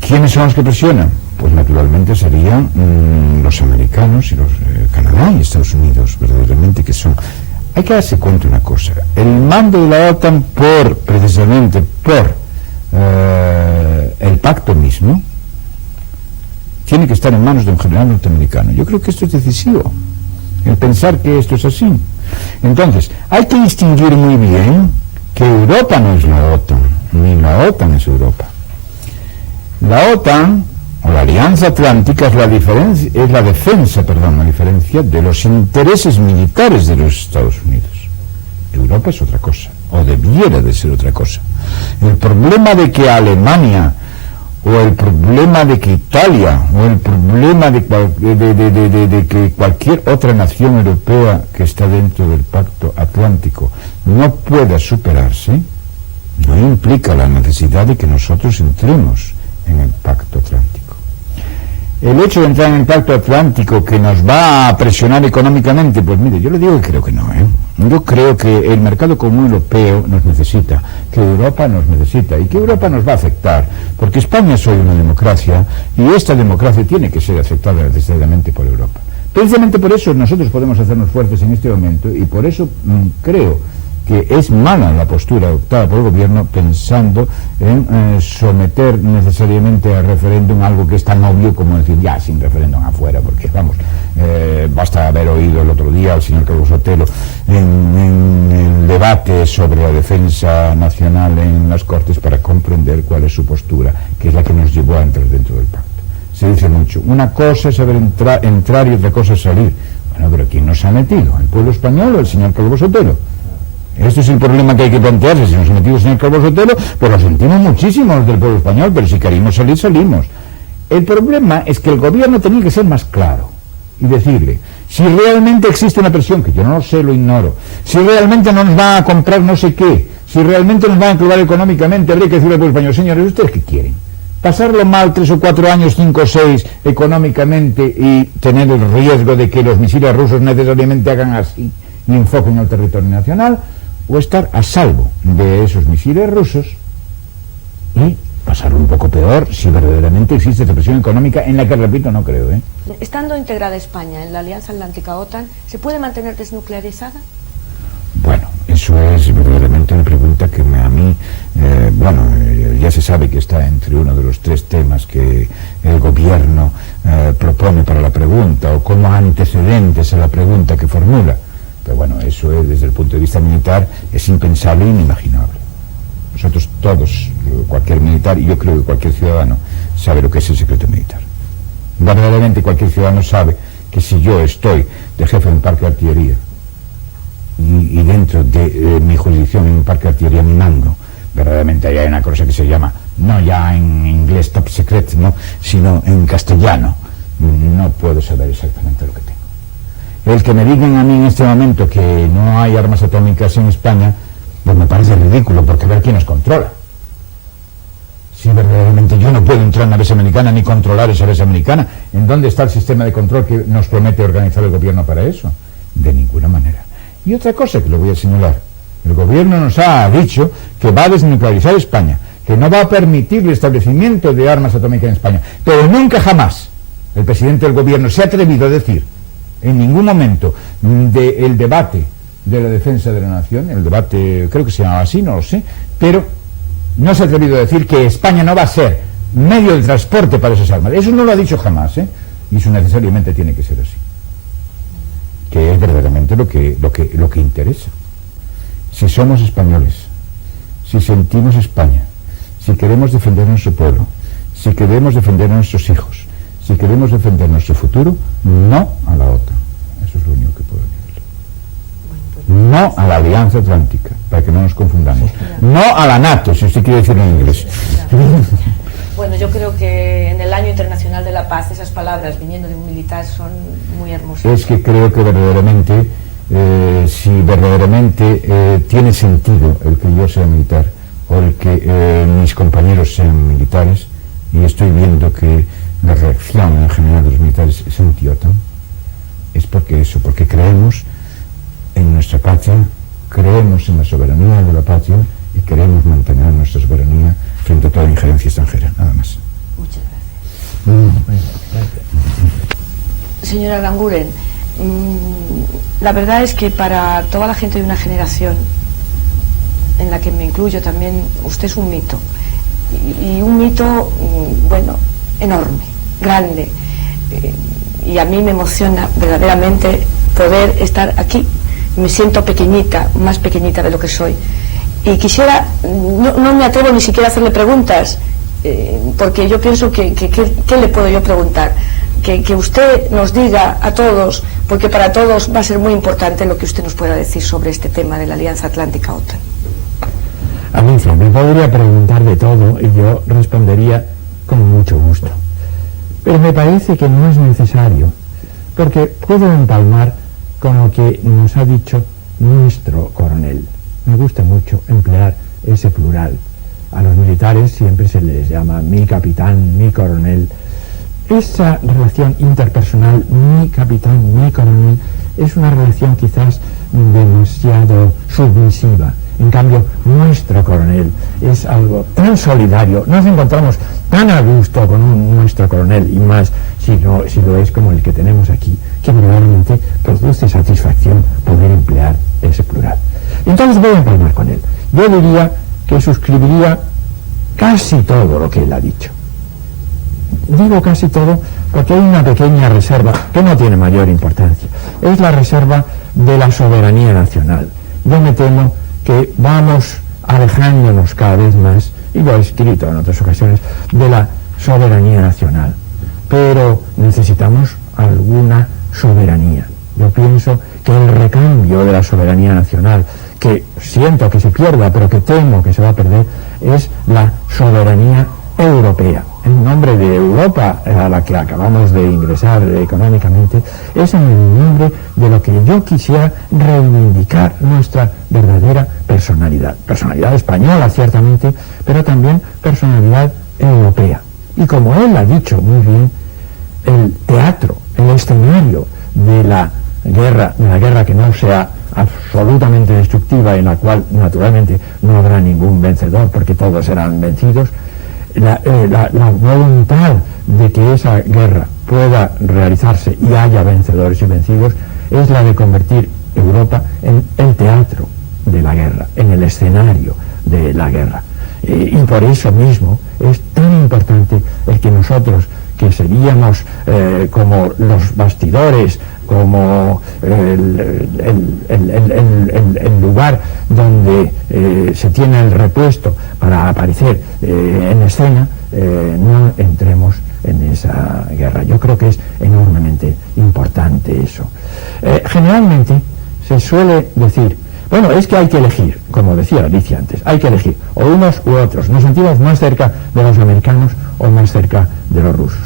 ¿quiénes son los que presionan? Pues naturalmente serían los americanos y los Canadá y Estados Unidos, verdaderamente, que son... Hay que darse cuenta de una cosa: el mando de la OTAN precisamente por el pacto mismo tiene que estar en manos de un general norteamericano. Yo creo que esto es decisivo, el pensar que esto es así. Entonces, hay que distinguir muy bien que Europa no es la OTAN, ni la OTAN es Europa. La OTAN, o la Alianza Atlántica, es la defensa de los intereses militares de los Estados Unidos. Europa es otra cosa, o debiera de ser otra cosa. El problema de que Alemania, o el problema de que Italia, o el problema de que cualquier otra nación europea que está dentro del Pacto Atlántico no pueda superarse, no implica la necesidad de que nosotros entremos en el Pacto Atlántico. El hecho de entrar en el Pacto Atlántico que nos va a presionar económicamente, pues mire, yo le digo que creo que no, Yo creo que el mercado común europeo nos necesita, que Europa nos necesita y que Europa nos va a afectar, porque España es hoy una democracia y esta democracia tiene que ser aceptada necesariamente por Europa. Precisamente por eso nosotros podemos hacernos fuertes en este momento y por eso creo que es mala la postura adoptada por el gobierno pensando en someter necesariamente a referéndum algo que es tan obvio como decir ya sin referéndum afuera, porque vamos, basta haber oído el otro día al señor Carlos Sotelo en el debate sobre la defensa nacional en las Cortes para comprender cuál es su postura, que es la que nos llevó a entrar dentro del pacto. Se dice mucho, una cosa es saber entrar y otra cosa es salir. Bueno, pero ¿quién nos ha metido? ¿El pueblo español o el señor Carlos Sotelo? Este es el problema que hay que plantearse. Si nos ha metido el señor Carlos Sotelo, pues lo sentimos muchísimo los del pueblo español, pero si queremos salir, salimos. El problema es que el gobierno tenía que ser más claro y decirle, si realmente existe una presión, que yo no lo sé, lo ignoro, si realmente no nos va a comprar no sé qué, si realmente nos va a incluir económicamente, habría que decirle al pueblo español, señores, ¿ustedes qué quieren? ¿Pasarlo mal 3 o 4 años, 5 o 6 económicamente y tener el riesgo de que los misiles rusos necesariamente hagan así y enfoquen el territorio nacional? ¿O estar a salvo de esos misiles rusos y pasarlo un poco peor si verdaderamente existe esta presión económica en la que, repito, no creo? Estando integrada España en la Alianza Atlántica OTAN, ¿se puede mantener desnuclearizada? Bueno, eso es verdaderamente una pregunta que a mí, ya se sabe que está entre uno de los 3 temas que el gobierno propone para la pregunta, o como antecedentes a la pregunta que formula. Pero bueno, eso es, desde el punto de vista militar, es impensable e inimaginable. Nosotros todos, cualquier militar, y yo creo que cualquier ciudadano, sabe lo que es el secreto militar. Verdaderamente cualquier ciudadano sabe que si yo estoy de jefe de un parque de artillería y dentro de mi jurisdicción en un parque de artillería mi mando, verdaderamente ahí hay una cosa que se llama, no ya en inglés top secret, no, sino en castellano, no puedo saber exactamente lo que tengo. El que me digan a mí en este momento que no hay armas atómicas en España, pues me parece ridículo, porque a ver quién nos controla. Si verdaderamente yo no puedo entrar en la base americana ni controlar esa base americana, ¿en dónde está el sistema de control que nos promete organizar el gobierno para eso? De ninguna manera. Y otra cosa que le voy a señalar, el gobierno nos ha dicho que va a desnuclearizar España, que no va a permitir el establecimiento de armas atómicas en España, pero nunca jamás el presidente del gobierno se ha atrevido a decir en ningún momento del debate de la defensa de la nación, el debate creo que se llamaba así, no lo sé, pero no se ha atrevido a decir que España no va a ser medio de transporte para esas armas. Eso no lo ha dicho jamás, y eso necesariamente tiene que ser así, que es verdaderamente lo que interesa. Si somos españoles, si sentimos España, si queremos defender a nuestro pueblo, si queremos defender a nuestros hijos, si queremos defender nuestro futuro, no a la OTAN. Eso es lo único que puedo decirle. No a la Alianza Atlántica, para que no nos confundamos. No a la NATO, si usted quiere decirlo en inglés. Bueno, yo creo que en el Año Internacional de la Paz esas palabras viniendo de un militar son muy hermosas. Es que creo que verdaderamente, si verdaderamente tiene sentido el que yo sea militar o el que mis compañeros sean militares, y estoy viendo que la reacción en general de los militares es anti-OTAN, es porque creemos en nuestra patria, creemos en la soberanía de la patria y queremos mantener nuestra soberanía frente a toda injerencia extranjera, nada más. Muchas gracias. Señora Aranguren, la verdad es que para toda la gente de una generación, en la que me incluyo también, usted es un mito. Y un mito, bueno, enorme, grande, y a mí me emociona verdaderamente poder estar aquí. Me siento pequeñita, más pequeñita de lo que soy, Y quisiera, no me atrevo ni siquiera a hacerle preguntas, porque yo pienso que ¿qué le puedo yo preguntar? Que usted nos diga a todos, porque para todos va a ser muy importante lo que usted nos pueda decir sobre este tema de la Alianza Atlántica OTAN. Alicia, me podría preguntar de todo y yo respondería con mucho gusto. Pero me parece que no es necesario, porque puedo empalmar con lo que nos ha dicho nuestro coronel. Me gusta mucho emplear ese plural. A los militares siempre se les llama mi capitán, mi coronel. Esa relación interpersonal, mi capitán, mi coronel, es una relación quizás demasiado submisiva. En cambio, nuestro coronel es algo tan solidario, nos encontramos tan a gusto con nuestro coronel, y más si lo es como el que tenemos aquí, que verdaderamente produce satisfacción poder emplear ese plural. Entonces voy a empalmar con él. Yo diría que suscribiría casi todo lo que él ha dicho. Digo casi todo porque hay una pequeña reserva que no tiene mayor importancia. Es la reserva de la soberanía nacional. Yo me temo que vamos alejándonos cada vez más, y lo he escrito en otras ocasiones, de la soberanía nacional. Pero necesitamos alguna soberanía. Yo pienso que el recambio de la soberanía nacional, que siento que se pierda, pero que temo que se va a perder, es la soberanía europea. En nombre de Europa, a la que acabamos de ingresar económicamente, es en el nombre de lo que yo quisiera reivindicar nuestra verdadera personalidad. Personalidad española, ciertamente, pero también personalidad europea. Y como él ha dicho muy bien, el teatro, el escenario de la guerra que no sea absolutamente destructiva, en la cual naturalmente no habrá ningún vencedor porque todos serán vencidos, la voluntad de que esa guerra pueda realizarse y haya vencedores y vencidos es la de convertir Europa en el teatro de la guerra, en el escenario de la guerra. Y por eso mismo es tan importante el que nosotros, que seríamos como los bastidores, como el lugar donde se tiene el repuesto para aparecer en escena, no entremos en esa guerra. Yo creo que es enormemente importante eso. Generalmente se suele decir, bueno, es que hay que elegir, como decía Alicia antes, hay que elegir, o unos u otros. Nos sentimos más cerca de los americanos o más cerca de los rusos.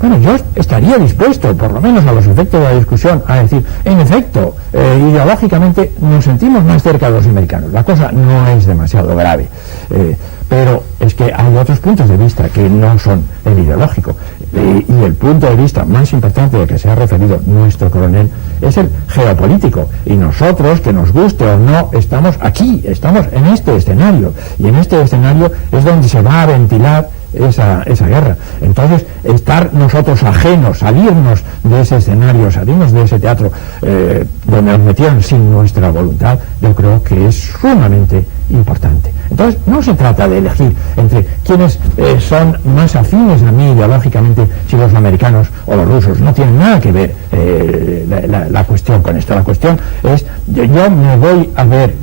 Bueno, yo estaría dispuesto, por lo menos a los efectos de la discusión, a decir, en efecto, ideológicamente nos sentimos más cerca de los americanos. La cosa no es demasiado grave, pero es que hay otros puntos de vista que no son el ideológico. Y el punto de vista más importante al que se ha referido nuestro coronel es el geopolítico. Y nosotros, que nos guste o no, estamos aquí, estamos en este escenario. Y en este escenario es donde se va a ventilar esa guerra. Entonces, estar nosotros ajenos, salirnos de ese escenario, salirnos de ese teatro donde nos metieron sin nuestra voluntad, yo creo que es sumamente importante. Entonces, no se trata de elegir entre quienes son más afines a mí ideológicamente, si los americanos o los rusos. No tienen nada que ver la cuestión con esto. La cuestión es, yo me voy a ver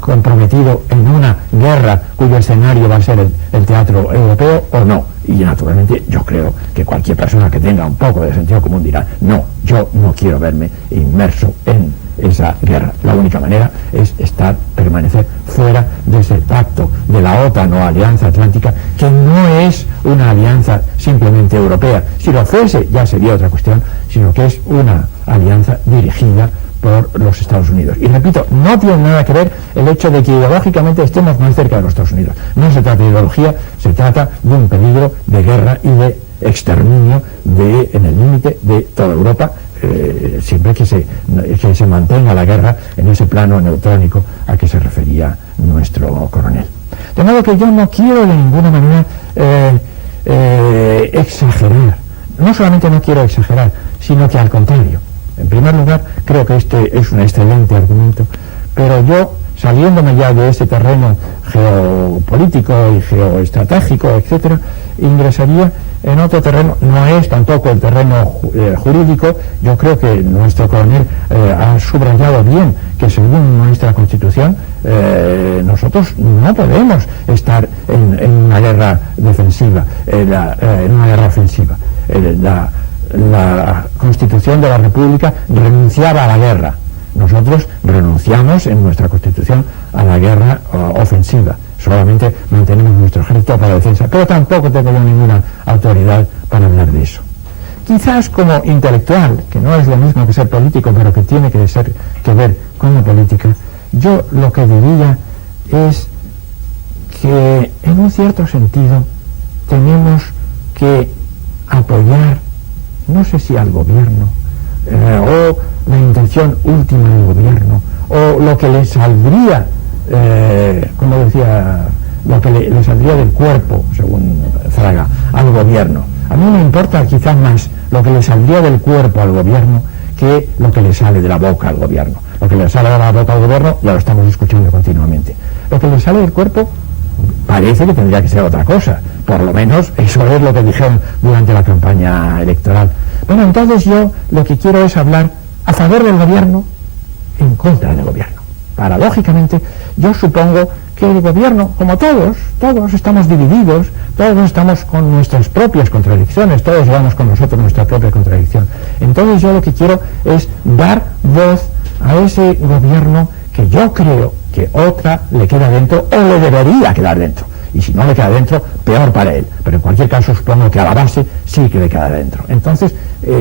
comprometido en una guerra cuyo escenario va a ser el teatro europeo o no. Y naturalmente yo creo que cualquier persona que tenga un poco de sentido común dirá, no, yo no quiero verme inmerso en esa guerra. La única manera es permanecer fuera de ese pacto de la OTAN o Alianza Atlántica, que no es una alianza simplemente europea. Si lo fuese ya sería otra cuestión, sino que es una alianza dirigida por los Estados Unidos. Y repito, no tiene nada que ver el hecho de que ideológicamente estemos más cerca de los Estados Unidos. No se trata de ideología, se trata de un peligro de guerra y de exterminio en el límite de toda Europa, siempre que se mantenga la guerra en ese plano neutrónico a que se refería nuestro coronel. De modo que yo no quiero de ninguna manera exagerar. No solamente no quiero exagerar, sino que al contrario. En primer lugar, creo que este es un excelente argumento, pero yo, saliéndome ya de ese terreno geopolítico y geoestratégico, etcétera, ingresaría en otro terreno, no es tampoco el terreno jurídico. Yo creo que nuestro coronel ha subrayado bien que según nuestra Constitución nosotros no podemos estar en una guerra defensiva, en una guerra ofensiva. La Constitución de la República renunciaba a la guerra. Nosotros renunciamos en nuestra Constitución a la guerra ofensiva. Solamente mantenemos nuestro ejército para la defensa, pero tampoco tengo ninguna autoridad para hablar de eso. Quizás como intelectual, que no es lo mismo que ser político, pero que tiene que ver con la política, yo lo que diría es que en un cierto sentido tenemos que apoyar, no sé si al gobierno, o la intención última del gobierno, o lo que le saldría, como decía, lo que le saldría del cuerpo, según Fraga, al gobierno. A mí me importa quizás más lo que le saldría del cuerpo al gobierno que lo que le sale de la boca al gobierno. Lo que le sale de la boca al gobierno ya lo estamos escuchando continuamente. Lo que le sale del cuerpo parece que tendría que ser otra cosa. Por lo menos eso es lo que dijeron durante la campaña electoral. Bueno, entonces yo lo que quiero es hablar a favor del gobierno, en contra del gobierno. Paradójicamente, yo supongo que el gobierno, como todos estamos divididos, todos estamos con nuestras propias contradicciones, todos llevamos con nosotros nuestra propia contradicción. Entonces yo lo que quiero es dar voz a ese gobierno que yo creo que otra le queda dentro o le debería quedar dentro. Y si no le queda dentro, peor para él. Pero en cualquier caso supongo que a la base sí que le queda dentro. Entonces,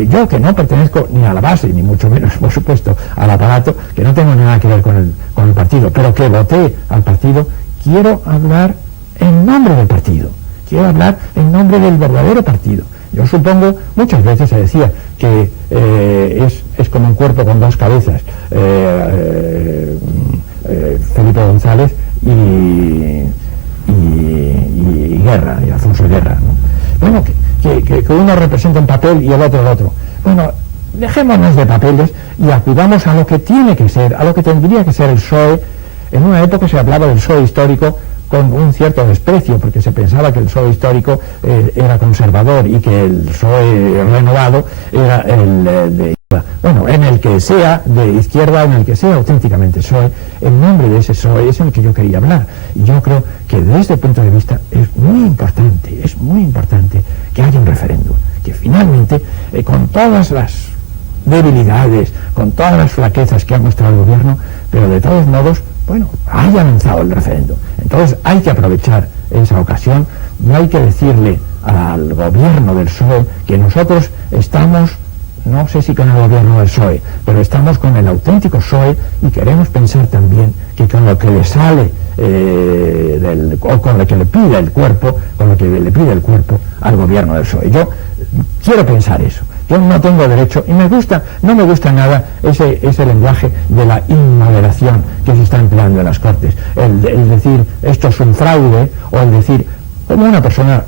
yo que no pertenezco ni a la base, ni mucho menos, por supuesto, al aparato, que no tengo nada que ver con el partido, pero que voté al partido, quiero hablar en nombre del partido. Quiero hablar en nombre del verdadero partido. Yo supongo, muchas veces se decía que es como un cuerpo con dos cabezas. Felipe González y Guerra, y Alfonso Guerra, ¿no? Bueno, que uno representa un papel y el otro el otro. Bueno, dejémonos de papeles y acudamos a lo que tiene que ser, a lo que tendría que ser el PSOE. En una época se hablaba del PSOE histórico con un cierto desprecio, porque se pensaba que el PSOE histórico era conservador y que el PSOE renovado era el de... Bueno, en el que sea de izquierda, en el que sea auténticamente PSOE, el nombre de ese PSOE es el que yo quería hablar. Y yo creo que desde este punto de vista es muy importante que haya un referéndum, que finalmente, con todas las debilidades, con todas las flaquezas que ha mostrado el gobierno, pero de todos modos, bueno, haya lanzado el referéndum. Entonces hay que aprovechar esa ocasión y hay que decirle al gobierno del PSOE que nosotros estamos, no sé si con el gobierno del PSOE, pero estamos con el auténtico PSOE y queremos pensar también que con lo que le sale o con lo que le pide el cuerpo, al gobierno del PSOE. Yo quiero pensar eso. Yo no tengo derecho, y no me gusta nada ese lenguaje de la inmoderación que se está empleando en las Cortes. El decir esto es un fraude, o el decir, como una persona,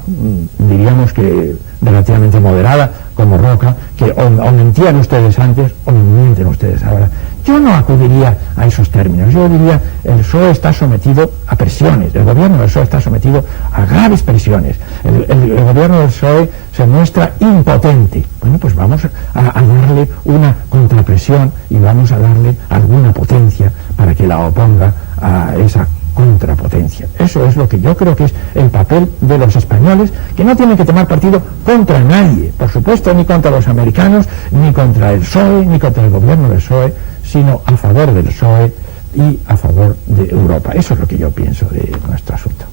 diríamos que relativamente moderada, como Roca, que o mentían ustedes antes o mienten ustedes ahora. Yo no acudiría a esos términos. Yo diría, el PSOE está sometido a presiones, el gobierno del PSOE está sometido a graves presiones. El gobierno del PSOE se muestra impotente. Bueno, pues vamos a darle una contrapresión y vamos a darle alguna potencia para que la oponga a esa contrapotencia. Eso es lo que yo creo que es el papel de los españoles, que no tienen que tomar partido contra nadie, por supuesto, ni contra los americanos, ni contra el PSOE, ni contra el gobierno del PSOE, sino a favor del PSOE y a favor de Europa. Eso es lo que yo pienso de nuestro asunto.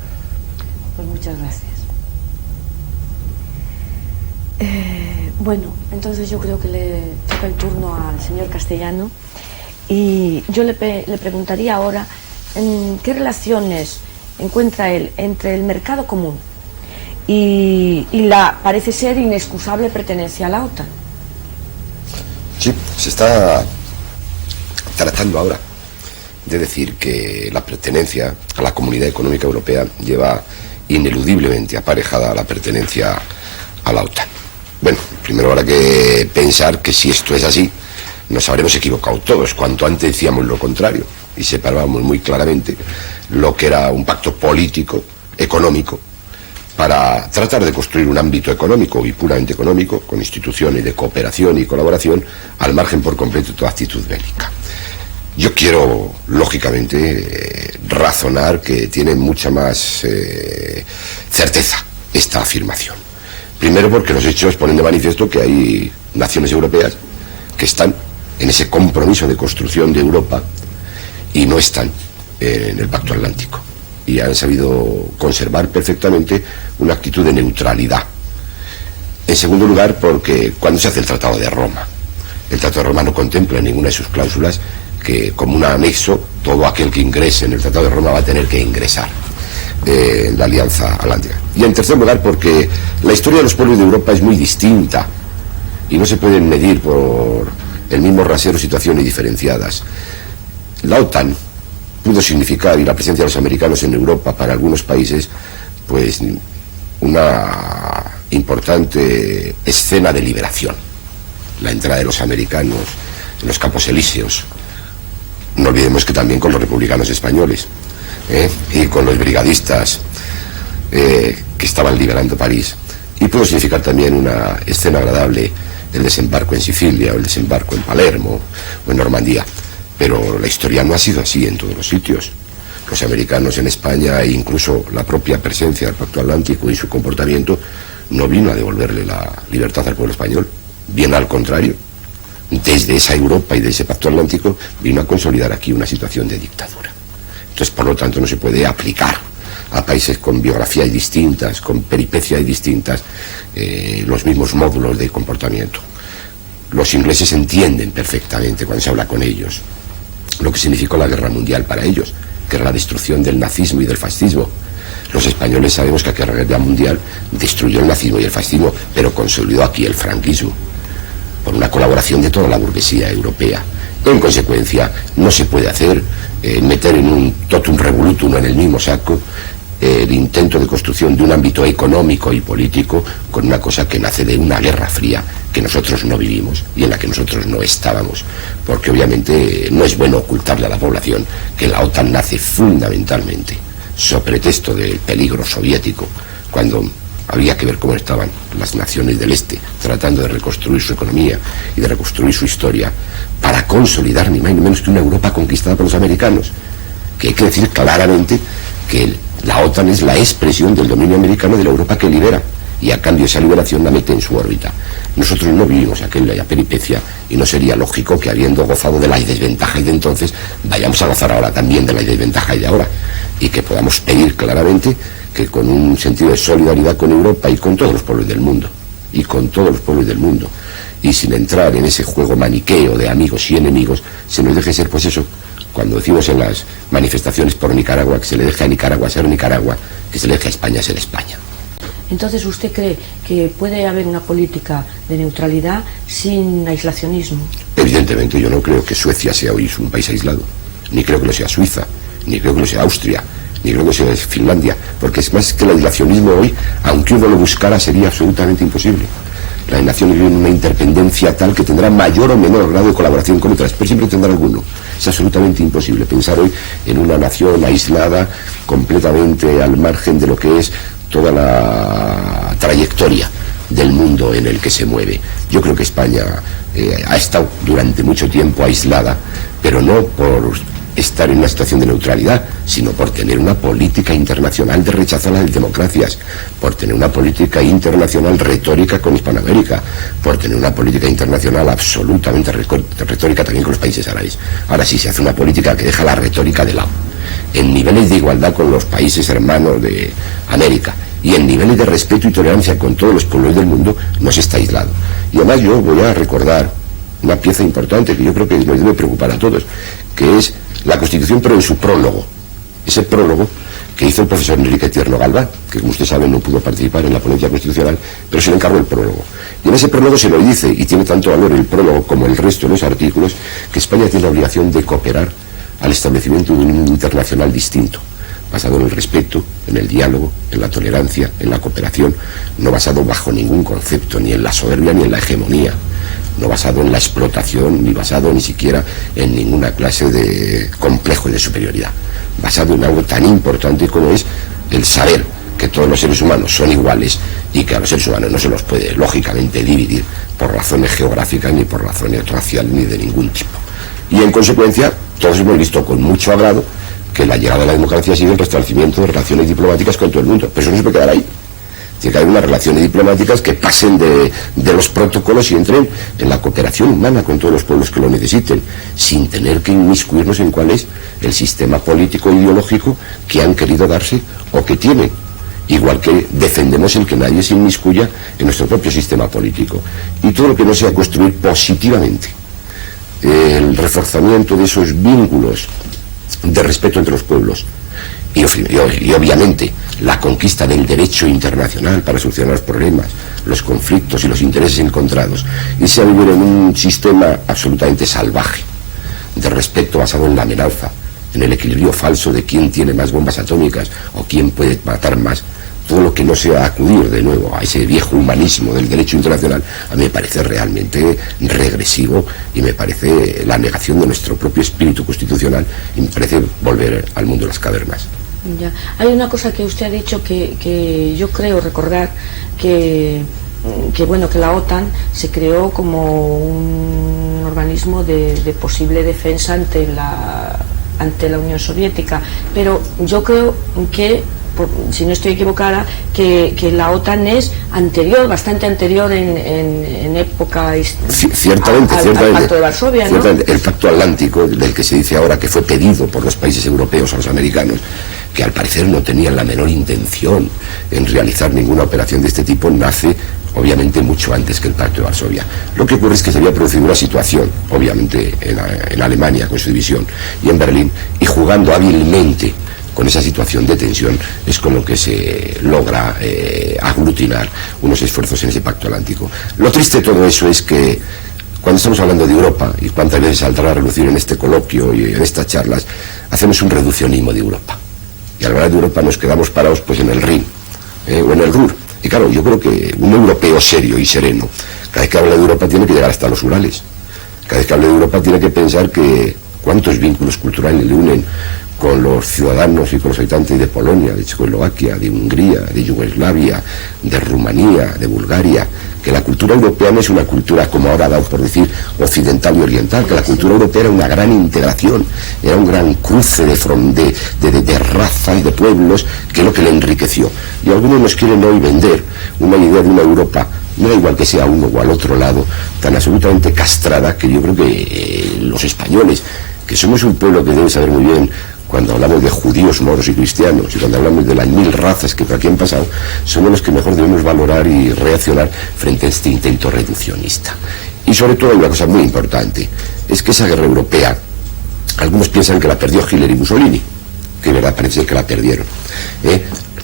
Pues muchas gracias. Bueno, entonces yo creo que le toca el turno al señor Castellano y yo le preguntaría ahora qué relaciones encuentra él entre el mercado común y la, parece ser, inexcusable pertenencia a la OTAN. Sí, se está tratando ahora de decir que la pertenencia a la Comunidad Económica Europea lleva ineludiblemente aparejada la pertenencia a la OTAN. Bueno, primero habrá que pensar que si esto es así, nos habremos equivocado todos. Cuanto antes decíamos lo contrario y separábamos muy claramente lo que era un pacto político, económico, para tratar de construir un ámbito económico y puramente económico, con instituciones de cooperación y colaboración, al margen por completo de toda actitud bélica. Yo quiero, lógicamente, razonar que tiene mucha más certeza esta afirmación. Primero porque los hechos ponen de manifiesto que hay naciones europeas que están en ese compromiso de construcción de Europa y no están en el Pacto Atlántico. Y han sabido conservar perfectamente una actitud de neutralidad. En segundo lugar, porque cuando se hace el Tratado de Roma, el Tratado de Roma no contempla en ninguna de sus cláusulas que, como un anexo, todo aquel que ingrese en el Tratado de Roma va a tener que ingresar en la Alianza Atlántica. Y en tercer lugar, porque la historia de los pueblos de Europa es muy distinta y no se pueden medir por el mismo rasero situaciones diferenciadas. La OTAN pudo significar, y la presencia de los americanos en Europa para algunos países, pues una importante escena de liberación. La entrada de los americanos en los campos elíseos. No olvidemos que también con los republicanos españoles y con los brigadistas que estaban liberando París. Y pudo significar también una escena agradable el desembarco en Sicilia o el desembarco en Palermo o en Normandía. Pero la historia no ha sido así en todos los sitios. Los americanos en España e incluso la propia presencia del Pacto Atlántico y su comportamiento no vino a devolverle la libertad al pueblo español. Bien al contrario, desde esa Europa y de ese Pacto Atlántico vino a consolidar aquí una situación de dictadura. Entonces, por lo tanto, no se puede aplicar a países con biografías distintas, con peripecias distintas, los mismos módulos de comportamiento. Los ingleses entienden perfectamente cuando se habla con ellos lo que significó la guerra mundial para ellos, que era la destrucción del nazismo y del fascismo. Los españoles sabemos que aquella guerra mundial destruyó el nazismo y el fascismo, pero consolidó aquí el franquismo, por una colaboración de toda la burguesía europea. En consecuencia, no se puede hacer meter en un totum revolutum en el mismo saco el intento de construcción de un ámbito económico y político con una cosa que nace de una guerra fría que nosotros no vivimos y en la que nosotros no estábamos, porque obviamente no es bueno ocultarle a la población que la OTAN nace fundamentalmente sobre pretexto del peligro soviético, cuando había que ver cómo estaban las naciones del este tratando de reconstruir su economía y de reconstruir su historia para consolidar ni más ni menos que una Europa conquistada por los americanos, que hay que decir claramente que la OTAN es la expresión del dominio americano de la Europa que libera, y a cambio esa liberación la mete en su órbita. Nosotros no vivimos aquella peripecia y no sería lógico que, habiendo gozado de las desventajas de entonces, vayamos a gozar ahora también de las desventajas de ahora, y que podamos pedir claramente que, con un sentido de solidaridad con Europa y con todos los pueblos del mundo, y sin entrar en ese juego maniqueo de amigos y enemigos, se nos deje ser, pues eso, cuando decimos en las manifestaciones por Nicaragua, que se le deje a Nicaragua ser Nicaragua, que se le deje a España ser España. Entonces, ¿usted cree que puede haber una política de neutralidad sin aislacionismo? Evidentemente, yo no creo que Suecia sea hoy un país aislado, ni creo que lo sea Suiza, ni creo que lo sea Austria, ni creo que lo sea Finlandia, porque es más que el aislacionismo hoy, aunque uno lo buscara, sería absolutamente imposible. Las naciones viven una interdependencia tal que tendrá mayor o menor grado de colaboración con otras, pero siempre tendrá alguno. Es absolutamente imposible pensar hoy en una nación aislada, completamente al margen de lo que es toda la trayectoria del mundo en el que se mueve. Yo creo que España ha estado durante mucho tiempo aislada, pero no por estar en una situación de neutralidad, sino por tener una política internacional de rechazo a las democracias, por tener una política internacional retórica con Hispanoamérica, por tener una política internacional absolutamente retórica también con los países árabes. Ahora sí se hace una política que deja la retórica de lado, en niveles de igualdad con los países hermanos de América y en niveles de respeto y tolerancia con todos los pueblos del mundo, no se está aislado. Y además yo voy a recordar una pieza importante que yo creo que nos debe preocupar a todos, que es la Constitución, pero en su prólogo. Ese prólogo que hizo el profesor Enrique Tierno Galván, que como usted sabe no pudo participar en la ponencia constitucional, pero se le encargó el prólogo. Y en ese prólogo se lo dice, y tiene tanto valor el prólogo como el resto de los artículos, que España tiene la obligación de cooperar al establecimiento de un mundo internacional distinto, basado en el respeto, en el diálogo, en la tolerancia, en la cooperación, no basado bajo ningún concepto, ni en la soberbia ni en la hegemonía, no basado en la explotación, ni basado ni siquiera en ninguna clase de complejo de superioridad, basado en algo tan importante como es el saber que todos los seres humanos son iguales y que a los seres humanos no se los puede, lógicamente, dividir por razones geográficas ni por razones raciales ni de ningún tipo. Y en consecuencia, todos hemos visto con mucho agrado que la llegada de la democracia ha sido el restablecimiento de relaciones diplomáticas con todo el mundo. Pero eso no se puede quedar ahí. Tiene que haber unas relaciones diplomáticas que pasen de los protocolos y entren en la cooperación humana con todos los pueblos que lo necesiten, sin tener que inmiscuirnos en cuál es el sistema político e ideológico que han querido darse o que tienen. Igual que defendemos el que nadie se inmiscuya en nuestro propio sistema político. Y todo lo que no sea construir positivamente el reforzamiento de esos vínculos de respeto entre los pueblos y obviamente la conquista del derecho internacional para solucionar los problemas, los conflictos y los intereses encontrados, y se vivir en un sistema absolutamente salvaje de respeto basado en la amenaza, en el equilibrio falso de quién tiene más bombas atómicas o quién puede matar más. Todo lo que no sea acudir de nuevo a ese viejo humanismo del derecho internacional, a mí me parece realmente regresivo y me parece la negación de nuestro propio espíritu constitucional y me parece volver al mundo de las cavernas. Ya. Hay una cosa que usted ha dicho que yo creo recordar que la OTAN se creó como un organismo de posible defensa ante la Unión Soviética, pero yo creo que, si no estoy equivocada, que la OTAN es anterior, bastante anterior en época ciertamente, al Pacto de Varsovia, ¿no? El Pacto Atlántico, del que se dice ahora que fue pedido por los países europeos a los americanos, que al parecer no tenían la menor intención en realizar ninguna operación de este tipo, nace obviamente mucho antes que el Pacto de Varsovia. Lo que ocurre es que se había producido una situación, obviamente en Alemania con su división y en Berlín, y jugando hábilmente con esa situación de tensión es con lo que se logra aglutinar unos esfuerzos en ese Pacto Atlántico. Lo triste de todo eso es que cuando estamos hablando de Europa, y cuántas veces saldrá a relucir en este coloquio y en estas charlas, hacemos un reduccionismo de Europa. Y al hablar de Europa nos quedamos parados pues en el Rin o en el Ruhr. Y claro, yo creo que un europeo serio y sereno, cada vez que habla de Europa tiene que llegar hasta los Urales. Cada vez que habla de Europa tiene que pensar que cuántos vínculos culturales le unen con los ciudadanos y con los habitantes de Polonia, de Checoslovaquia, de Hungría, de Yugoslavia, de Rumanía, de Bulgaria, que la cultura europea no es una cultura, como ahora dado por decir, occidental y oriental, que la cultura europea era una gran integración, era un gran cruce de razas y de pueblos, que es lo que le enriqueció. Y algunos nos quieren hoy vender una idea de una Europa, no da igual que sea uno o al otro lado, tan absolutamente castrada, que yo creo que los españoles, que somos un pueblo que debe saber muy bien, cuando hablamos de judíos, moros y cristianos, y cuando hablamos de las 1000 razas que por aquí han pasado, somos los que mejor debemos valorar y reaccionar frente a este intento reduccionista. Y sobre todo hay una cosa muy importante, es que esa guerra europea, algunos piensan que la perdió Hitler y Mussolini, que de verdad parece que la perdieron.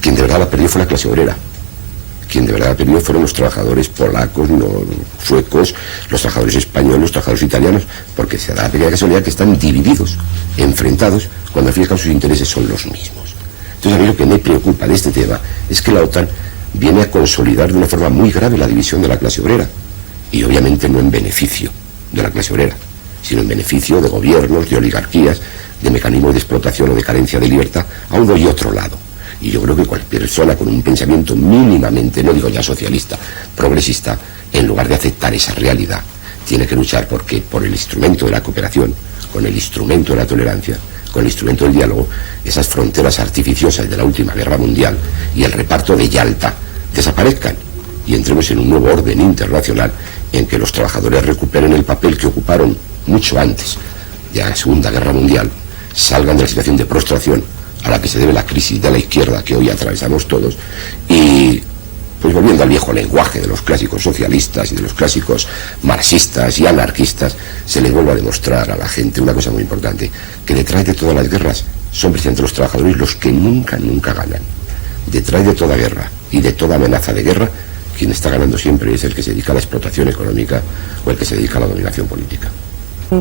Quien de verdad la perdió fue la clase obrera. Quien de verdad la perdió fueron los trabajadores polacos, los suecos, los trabajadores españoles, los trabajadores italianos, porque se da la pequeña casualidad que están divididos, enfrentados, cuando al fin y al cabo sus intereses son los mismos. Entonces a mí lo que me preocupa de este tema es que la OTAN viene a consolidar de una forma muy grave la división de la clase obrera, y obviamente no en beneficio de la clase obrera, sino en beneficio de gobiernos, de oligarquías, de mecanismos de explotación o de carencia de libertad a uno y otro lado. Y yo creo que cualquier persona con un pensamiento mínimamente, no digo ya socialista, progresista, en lugar de aceptar esa realidad, tiene que luchar por el instrumento de la cooperación, con el instrumento de la tolerancia, con el instrumento del diálogo, esas fronteras artificiosas de la última guerra mundial y el reparto de Yalta desaparezcan y entremos en un nuevo orden internacional en que los trabajadores recuperen el papel que ocuparon mucho antes de la Segunda Guerra Mundial, salgan de la situación de prostración a la que se debe la crisis de la izquierda que hoy atravesamos todos, y pues volviendo al viejo lenguaje de los clásicos socialistas y de los clásicos marxistas y anarquistas, se les vuelve a demostrar a la gente una cosa muy importante, que detrás de todas las guerras son precisamente los trabajadores los que nunca ganan. Detrás de toda guerra y de toda amenaza de guerra, quien está ganando siempre es el que se dedica a la explotación económica o el que se dedica a la dominación política.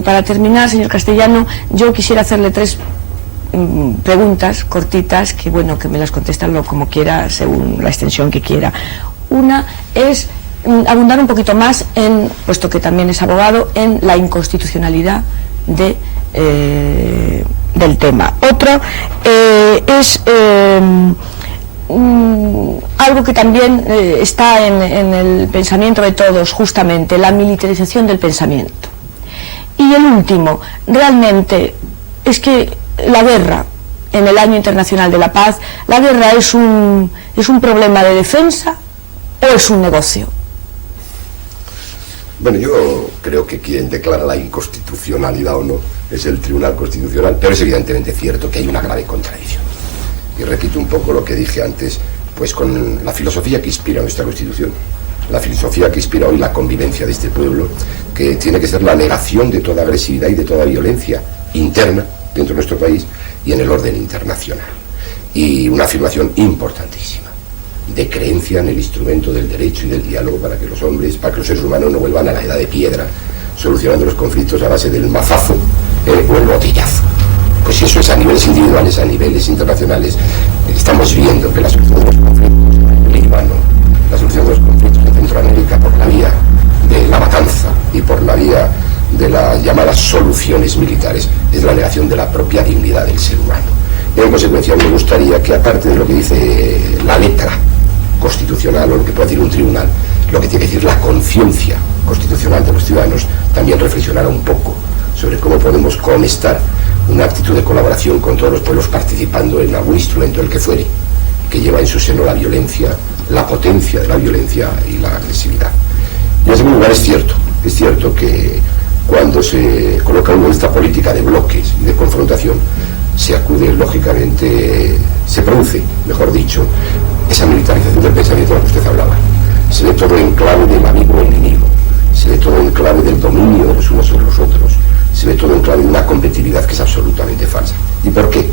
Para terminar, señor Castellano, yo quisiera hacerle 3 preguntas cortitas que me las contestan como quiera según la extensión que quiera. Una es abundar un poquito más puesto que también es abogado, en la inconstitucionalidad del tema. Otro es algo que también está en el pensamiento de todos, justamente, la militarización del pensamiento. Y el último, realmente, es que la guerra, en el Año Internacional de la Paz, ¿la guerra es un problema de defensa o es un negocio? Bueno, yo creo que quien declara la inconstitucionalidad o no es el Tribunal Constitucional, pero es evidentemente cierto que hay una grave contradicción. Y repito un poco lo que dije antes, pues con la filosofía que inspira nuestra Constitución, la filosofía que inspira hoy la convivencia de este pueblo, que tiene que ser la negación de toda agresividad y de toda violencia interna dentro de nuestro país y en el orden internacional. Y una afirmación importantísima, de creencia en el instrumento del derecho y del diálogo para que los hombres, para que los seres humanos no vuelvan a la edad de piedra, solucionando los conflictos a base del mazazo o el botellazo. Pues si eso es a niveles individuales, a niveles internacionales, estamos viendo que la solución de los conflictos en el Líbano, la solución de los conflictos en Centroamérica por la vía de la matanza y por la vía de las llamadas soluciones militares es la negación de la propia dignidad del ser humano. Y en consecuencia me gustaría que, aparte de lo que dice la letra constitucional o lo que puede decir un tribunal, lo que tiene que decir la conciencia constitucional de los ciudadanos, también reflexionara un poco sobre cómo podemos conectar una actitud de colaboración con todos los pueblos participando en algún instrumento, el que fuere, que lleva en su seno la violencia, la potencia de la violencia y la agresividad. Y en segundo lugar, es cierto que cuando se coloca uno en esta política de bloques y de confrontación, se acude, lógicamente, se produce, mejor dicho, esa militarización del pensamiento de la que usted hablaba. Se ve todo en clave del amigo o enemigo, se ve todo en clave del dominio de los unos sobre los otros, se ve todo en clave de una competitividad que es absolutamente falsa. ¿Y por qué?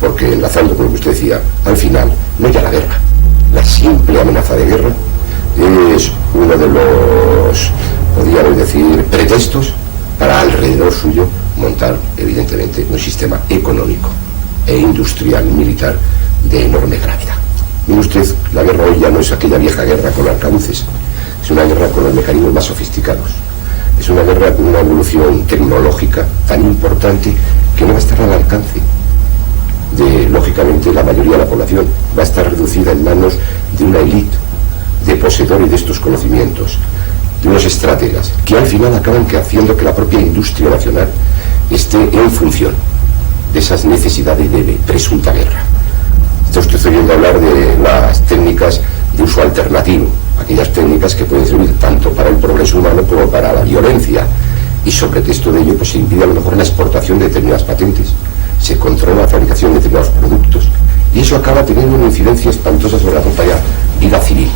Porque, enlazando con lo que usted decía, al final, no ya la guerra. La simple amenaza de guerra es uno de los, podríamos decir, pretextos para alrededor suyo montar, evidentemente, un sistema económico e industrial militar de enorme gravedad. Mire usted, la guerra hoy ya no es aquella vieja guerra con arcabuces, es una guerra con los mecanismos más sofisticados, es una guerra con una evolución tecnológica tan importante que no va a estar al alcance de, lógicamente, la mayoría de la población, va a estar reducida en manos de una élite de poseedores de estos conocimientos, de unos estrategas, que al final acaban haciendo que la propia industria nacional esté en función de esas necesidades de presunta guerra. Está usted oyendo hablar de las técnicas de uso alternativo, aquellas técnicas que pueden servir tanto para el progreso humano como para la violencia, y sobre texto de ello pues se impide a lo mejor la exportación de determinadas patentes, se controla la fabricación de determinados productos, y eso acaba teniendo una incidencia espantosa sobre la propia vida civil,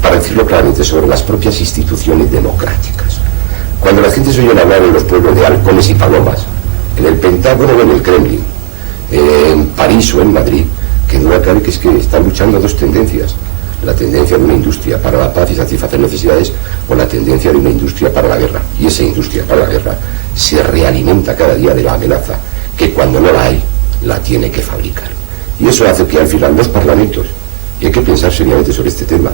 para decirlo claramente, sobre las propias instituciones democráticas. Cuando la gente se oye hablar en los pueblos de halcones y palomas, en el Pentágono o en el Kremlin, en París o en Madrid, que duda cabe que es que están luchando dos tendencias: la tendencia de una industria para la paz y satisfacer necesidades, o la tendencia de una industria para la guerra. Y esa industria para la guerra se realimenta cada día de la amenaza, que cuando no la hay, la tiene que fabricar. Y eso hace que al final los parlamentos, y hay que pensar seriamente sobre este tema,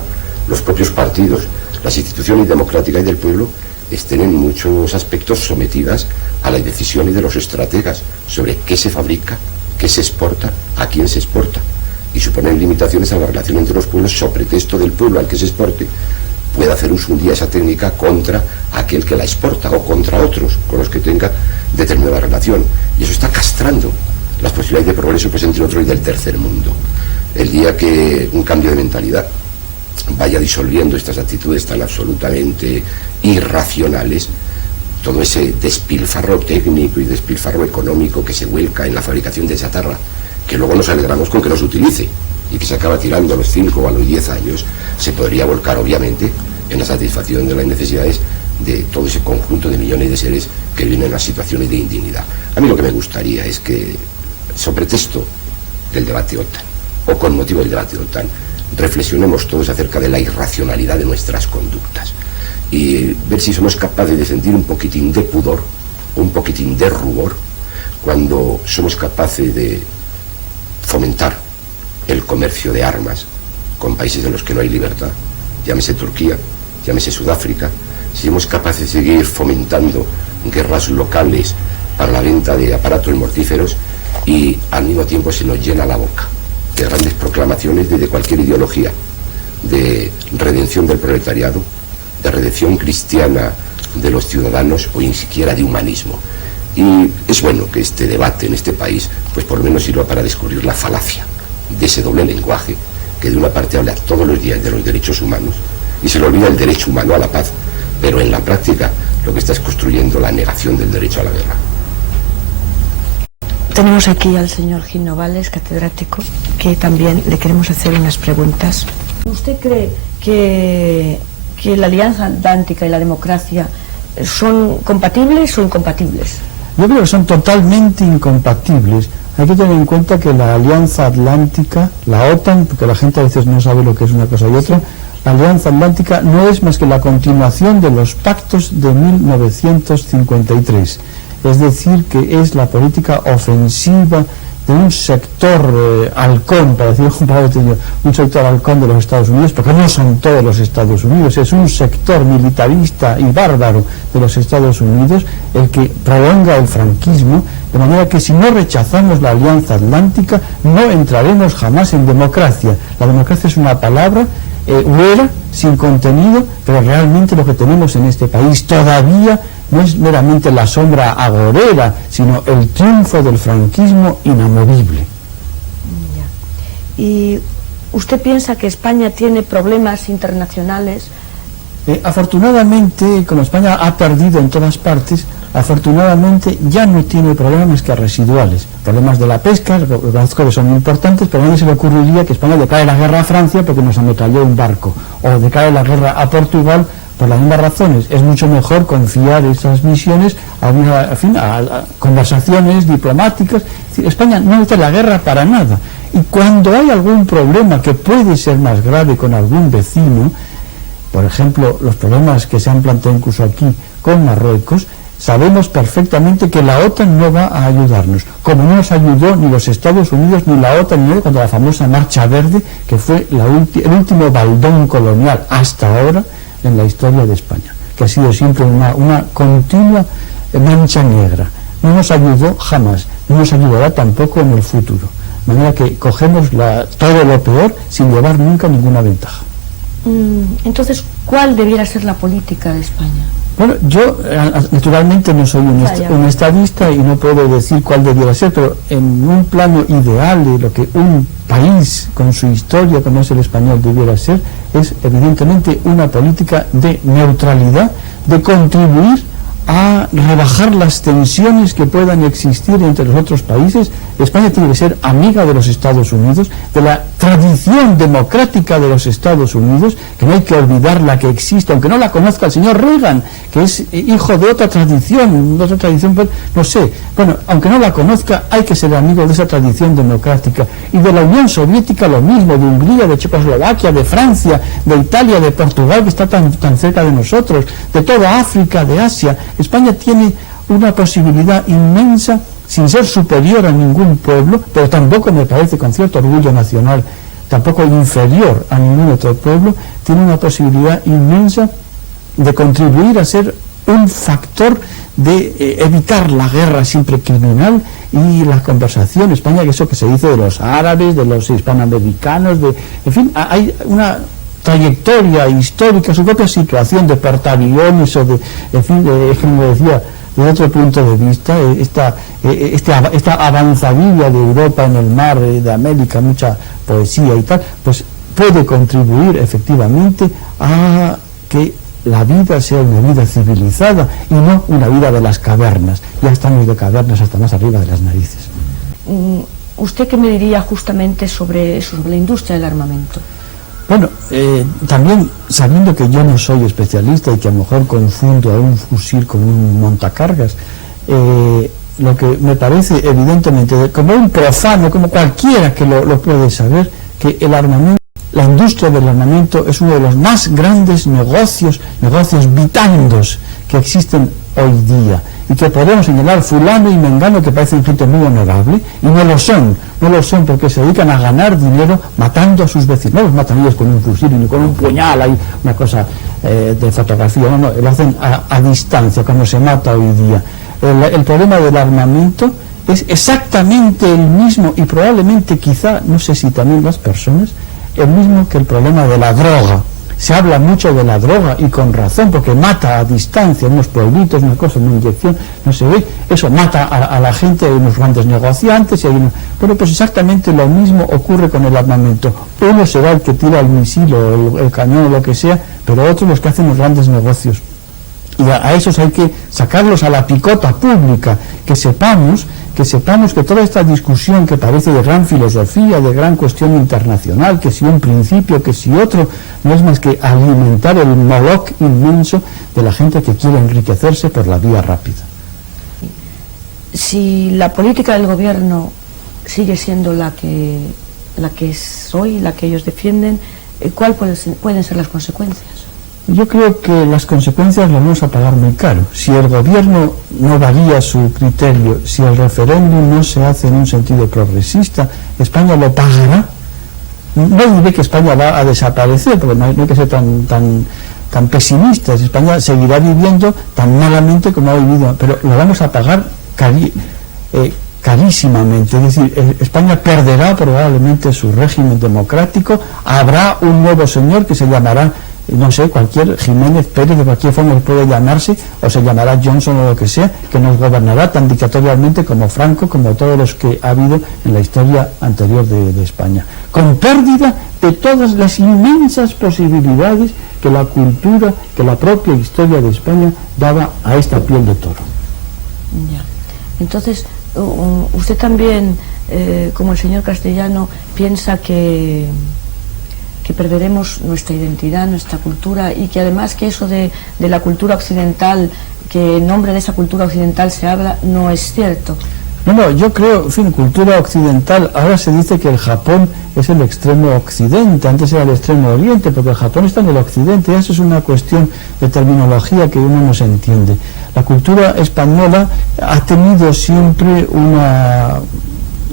los propios partidos, las instituciones democráticas y del pueblo, estén en muchos aspectos sometidas a las decisiones de los estrategas sobre qué se fabrica, qué se exporta, a quién se exporta, y suponen limitaciones a la relación entre los pueblos sobre pretexto del pueblo al que se exporte puede hacer uso un día esa técnica contra aquel que la exporta o contra otros con los que tenga determinada relación, y eso está castrando las posibilidades de progreso, pues entre otros y del tercer mundo. El día que un cambio de mentalidad vaya disolviendo estas actitudes tan absolutamente irracionales, todo ese despilfarro técnico y despilfarro económico que se vuelca en la fabricación de chatarra, que luego nos alegramos con que no se utilice y que se acaba tirando a los 5 o a los 10 años, se podría volcar obviamente en la satisfacción de las necesidades de todo ese conjunto de millones de seres que viven en las situaciones de indignidad. A mí lo que me gustaría es que, sobre pretexto del debate OTAN, o con motivo del debate OTAN, reflexionemos todos acerca de la irracionalidad de nuestras conductas y ver si somos capaces de sentir un poquitín de pudor, un poquitín de rubor, cuando somos capaces de fomentar el comercio de armas con países en los que no hay libertad, llámese Turquía, llámese Sudáfrica, si somos capaces de seguir fomentando guerras locales para la venta de aparatos mortíferos y al mismo tiempo se nos llena la boca de grandes proclamaciones de cualquier ideología, de redención del proletariado, de redención cristiana de los ciudadanos o ni siquiera de humanismo. Y es bueno que este debate en este país, pues por lo menos sirva para descubrir la falacia de ese doble lenguaje que de una parte habla todos los días de los derechos humanos y se le olvida el derecho humano a la paz, pero en la práctica lo que está es construyendo la negación del derecho a la guerra. Tenemos aquí al señor Gil Novales, catedrático, que también le queremos hacer unas preguntas. ¿Usted cree que la Alianza Atlántica y la democracia son compatibles o incompatibles? Yo creo que son totalmente incompatibles. Hay que tener en cuenta que la Alianza Atlántica, la OTAN, porque la gente a veces no sabe lo que es una cosa y otra, la Alianza Atlántica no es más que la continuación de los pactos de 1953. Es decir, que es la política ofensiva de un sector halcón, para decirlo un sector halcón de los Estados Unidos, porque no son todos los Estados Unidos, es un sector militarista y bárbaro de los Estados Unidos el que prolonga el franquismo, de manera que si no rechazamos la Alianza Atlántica no entraremos jamás en democracia. La democracia es una palabra huera, sin contenido, pero realmente lo que tenemos en este país todavía no es meramente la sombra agorera, sino el triunfo del franquismo inamovible. Ya. ¿Y usted piensa que España tiene problemas internacionales? Afortunadamente, como España ha perdido en todas partes, afortunadamente ya no tiene problemas que residuales. Problemas de la pesca, reconozco que son importantes, pero a nadie se le ocurriría que España declare la guerra a Francia porque nos ametralló un barco, o declare la guerra a Portugal por las mismas razones. Es mucho mejor confiar esas misiones a conversaciones diplomáticas. Es decir, España no necesita la guerra para nada. Y cuando hay algún problema que puede ser más grave con algún vecino, por ejemplo, los problemas que se han planteado incluso aquí con Marruecos, sabemos perfectamente que la OTAN no va a ayudarnos, como no nos ayudó ni los Estados Unidos ni la OTAN ni cuando la famosa Marcha Verde, que fue el último baldón colonial hasta ahora en la historia de España, que ha sido siempre una continua mancha negra. No nos ayudó jamás, no nos ayudará tampoco en el futuro. De manera que cogemos todo lo peor sin llevar nunca ninguna ventaja. Entonces, ¿cuál debiera ser la política de España? Bueno, yo naturalmente no soy un estadista y no puedo decir cuál debiera ser, pero en un plano ideal de lo que un país con su historia como es el español debiera ser, es evidentemente una política de neutralidad, de contribuir a rebajar las tensiones que puedan existir entre los otros países. España tiene que ser amiga de los Estados Unidos, de la tradición democrática de los Estados Unidos, que no hay que olvidar la que existe, aunque no la conozca el señor Reagan, que es hijo de otra tradición, pues, no sé. Bueno, aunque no la conozca, hay que ser amigo de esa tradición democrática. Y de la Unión Soviética lo mismo, de Hungría, de Checoslovaquia, de Francia, de Italia, de Portugal, que está tan cerca de nosotros, de toda África, de Asia. España tiene una posibilidad inmensa, sin ser superior a ningún pueblo, pero tampoco me parece con cierto orgullo nacional, tampoco inferior a ningún otro pueblo, tiene una posibilidad inmensa de contribuir a ser un factor de evitar la guerra siempre criminal y la conversación. España, que eso que se dice de los árabes, de los hispanoamericanos, en fin, hay una trayectoria histórica, su propia situación de portaaviones o de, en fin, como decía, de otro punto de vista, esta avanzadilla de Europa en el mar, de América, mucha poesía y tal, pues puede contribuir efectivamente a que la vida sea una vida civilizada y no una vida de las cavernas. Ya estamos de cavernas hasta más arriba de las narices. ¿Usted qué me diría justamente sobre la industria del armamento? Bueno, también sabiendo que yo no soy especialista y que a lo mejor confundo a un fusil con un montacargas, lo que me parece evidentemente, como un profano, como cualquiera que lo puede saber, que el armamento, la industria del armamento es uno de los más grandes negocios vitandos que existen hoy día, y que podemos señalar fulano y mengano que parecen gente muy honorable, y no lo son porque se dedican a ganar dinero matando a sus vecinos. No los matan ellos con un fusil ni con un puñal, hay una cosa de fotografía, no, lo hacen a distancia, como se mata hoy día. El problema del armamento es exactamente el mismo, y probablemente quizá, no sé si también las personas, el mismo que el problema de la droga. Se habla mucho de la droga, y con razón, porque mata a distancia, unos pueblitos, una cosa, una inyección, no se ve, eso mata a la gente, hay unos grandes negociantes, y hay bueno, pues exactamente lo mismo ocurre con el armamento. Uno será el que tira el misil o el cañón o lo que sea, pero otros los que hacen los grandes negocios. Y a esos hay que sacarlos a la picota pública, que sepamos que toda esta discusión que parece de gran filosofía, de gran cuestión internacional, que si un principio, que si otro, no es más que alimentar el Moloch inmenso de la gente que quiere enriquecerse por la vía rápida. Si la política del gobierno sigue siendo la que es hoy, la que ellos defienden, ¿cuáles pueden ser las consecuencias? Yo creo que las consecuencias las vamos a pagar muy caro. Si el gobierno no varía su criterio, si el referéndum no se hace en un sentido progresista, España lo pagará. No diré que España va a desaparecer, porque no hay que ser tan pesimistas. España seguirá viviendo tan malamente como ha vivido, pero lo vamos a pagar carísimamente. Es decir, España perderá probablemente su régimen democrático, habrá un nuevo señor que se llamará, no sé, cualquier Jiménez Pérez, de cualquier forma puede llamarse, o se llamará Johnson o lo que sea, que nos gobernará tan dictatorialmente como Franco, como todos los que ha habido en la historia anterior de España, con pérdida de todas las inmensas posibilidades que la cultura, que la propia historia de España daba a esta piel de toro. Ya. Entonces, usted también, como el señor Castellano, piensa que perderemos nuestra identidad, nuestra cultura, y que además que eso de la cultura occidental, que en nombre de esa cultura occidental se habla, no es cierto. No, yo creo, en fin, cultura occidental, ahora se dice que el Japón es el extremo occidente, antes era el extremo oriente, porque el Japón está en el occidente, y eso es una cuestión de terminología que uno no se entiende. La cultura española ha tenido siempre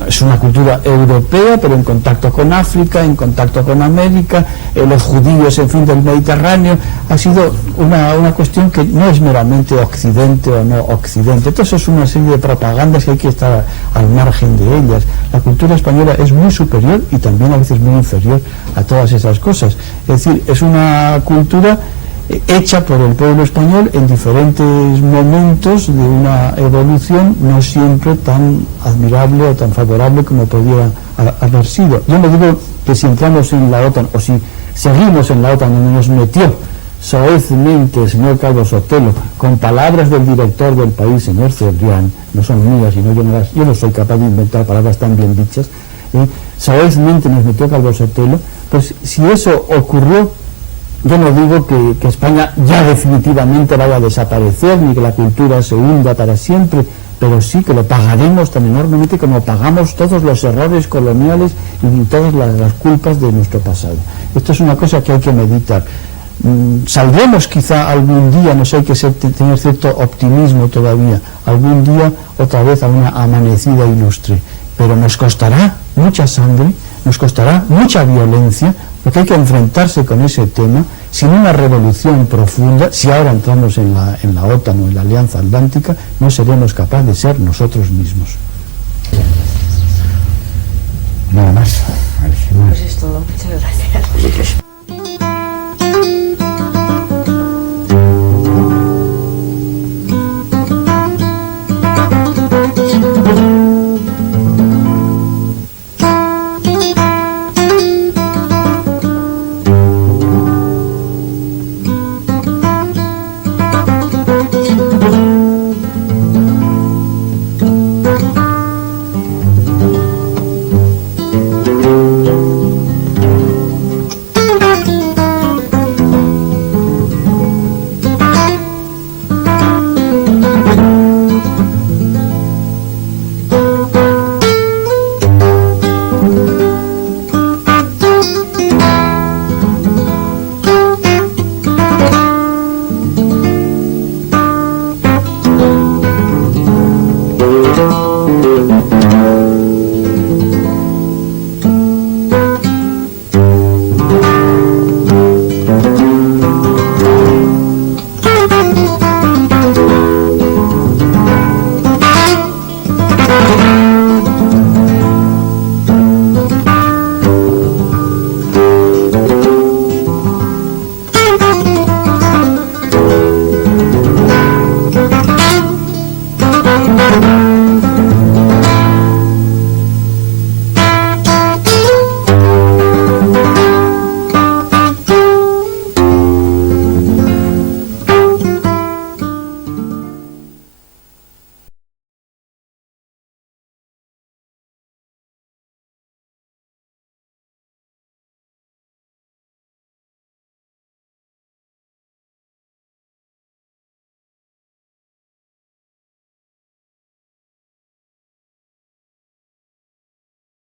es una cultura europea, pero en contacto con África, en contacto con América, los judíos, en fin, del Mediterráneo. Ha sido una cuestión que no es meramente occidente o no occidente. Entonces es una serie de propagandas que hay que estar al margen de ellas. La cultura española es muy superior y también a veces muy inferior a todas esas cosas. Es decir, es una cultura hecha por el pueblo español en diferentes momentos de una evolución no siempre tan admirable o tan favorable como podría haber sido. Yo no digo que si entramos en la OTAN o si seguimos en la OTAN, donde nos metió soezmente el señor Calvo Sotelo, con palabras del director del país, señor Cebrián, no son mías, sino yo no soy capaz de inventar palabras tan bien dichas, soezmente nos metió Calvo Sotelo, pues si eso ocurrió, yo no digo que España ya definitivamente vaya a desaparecer, ni que la cultura se hunda para siempre, pero sí que lo pagaremos tan enormemente como pagamos todos los errores coloniales y todas las culpas de nuestro pasado. Esto es una cosa que hay que meditar. Saldremos quizá algún día, no sé, hay que tener cierto optimismo todavía, algún día otra vez a una amanecida ilustre, pero nos costará mucha sangre, nos costará mucha violencia, porque hay que enfrentarse con ese tema. Sin una revolución profunda, si ahora entramos en la OTAN o en la Alianza Atlántica, no seremos capaces de ser nosotros mismos. Nada más. Pues es todo. Muchas gracias.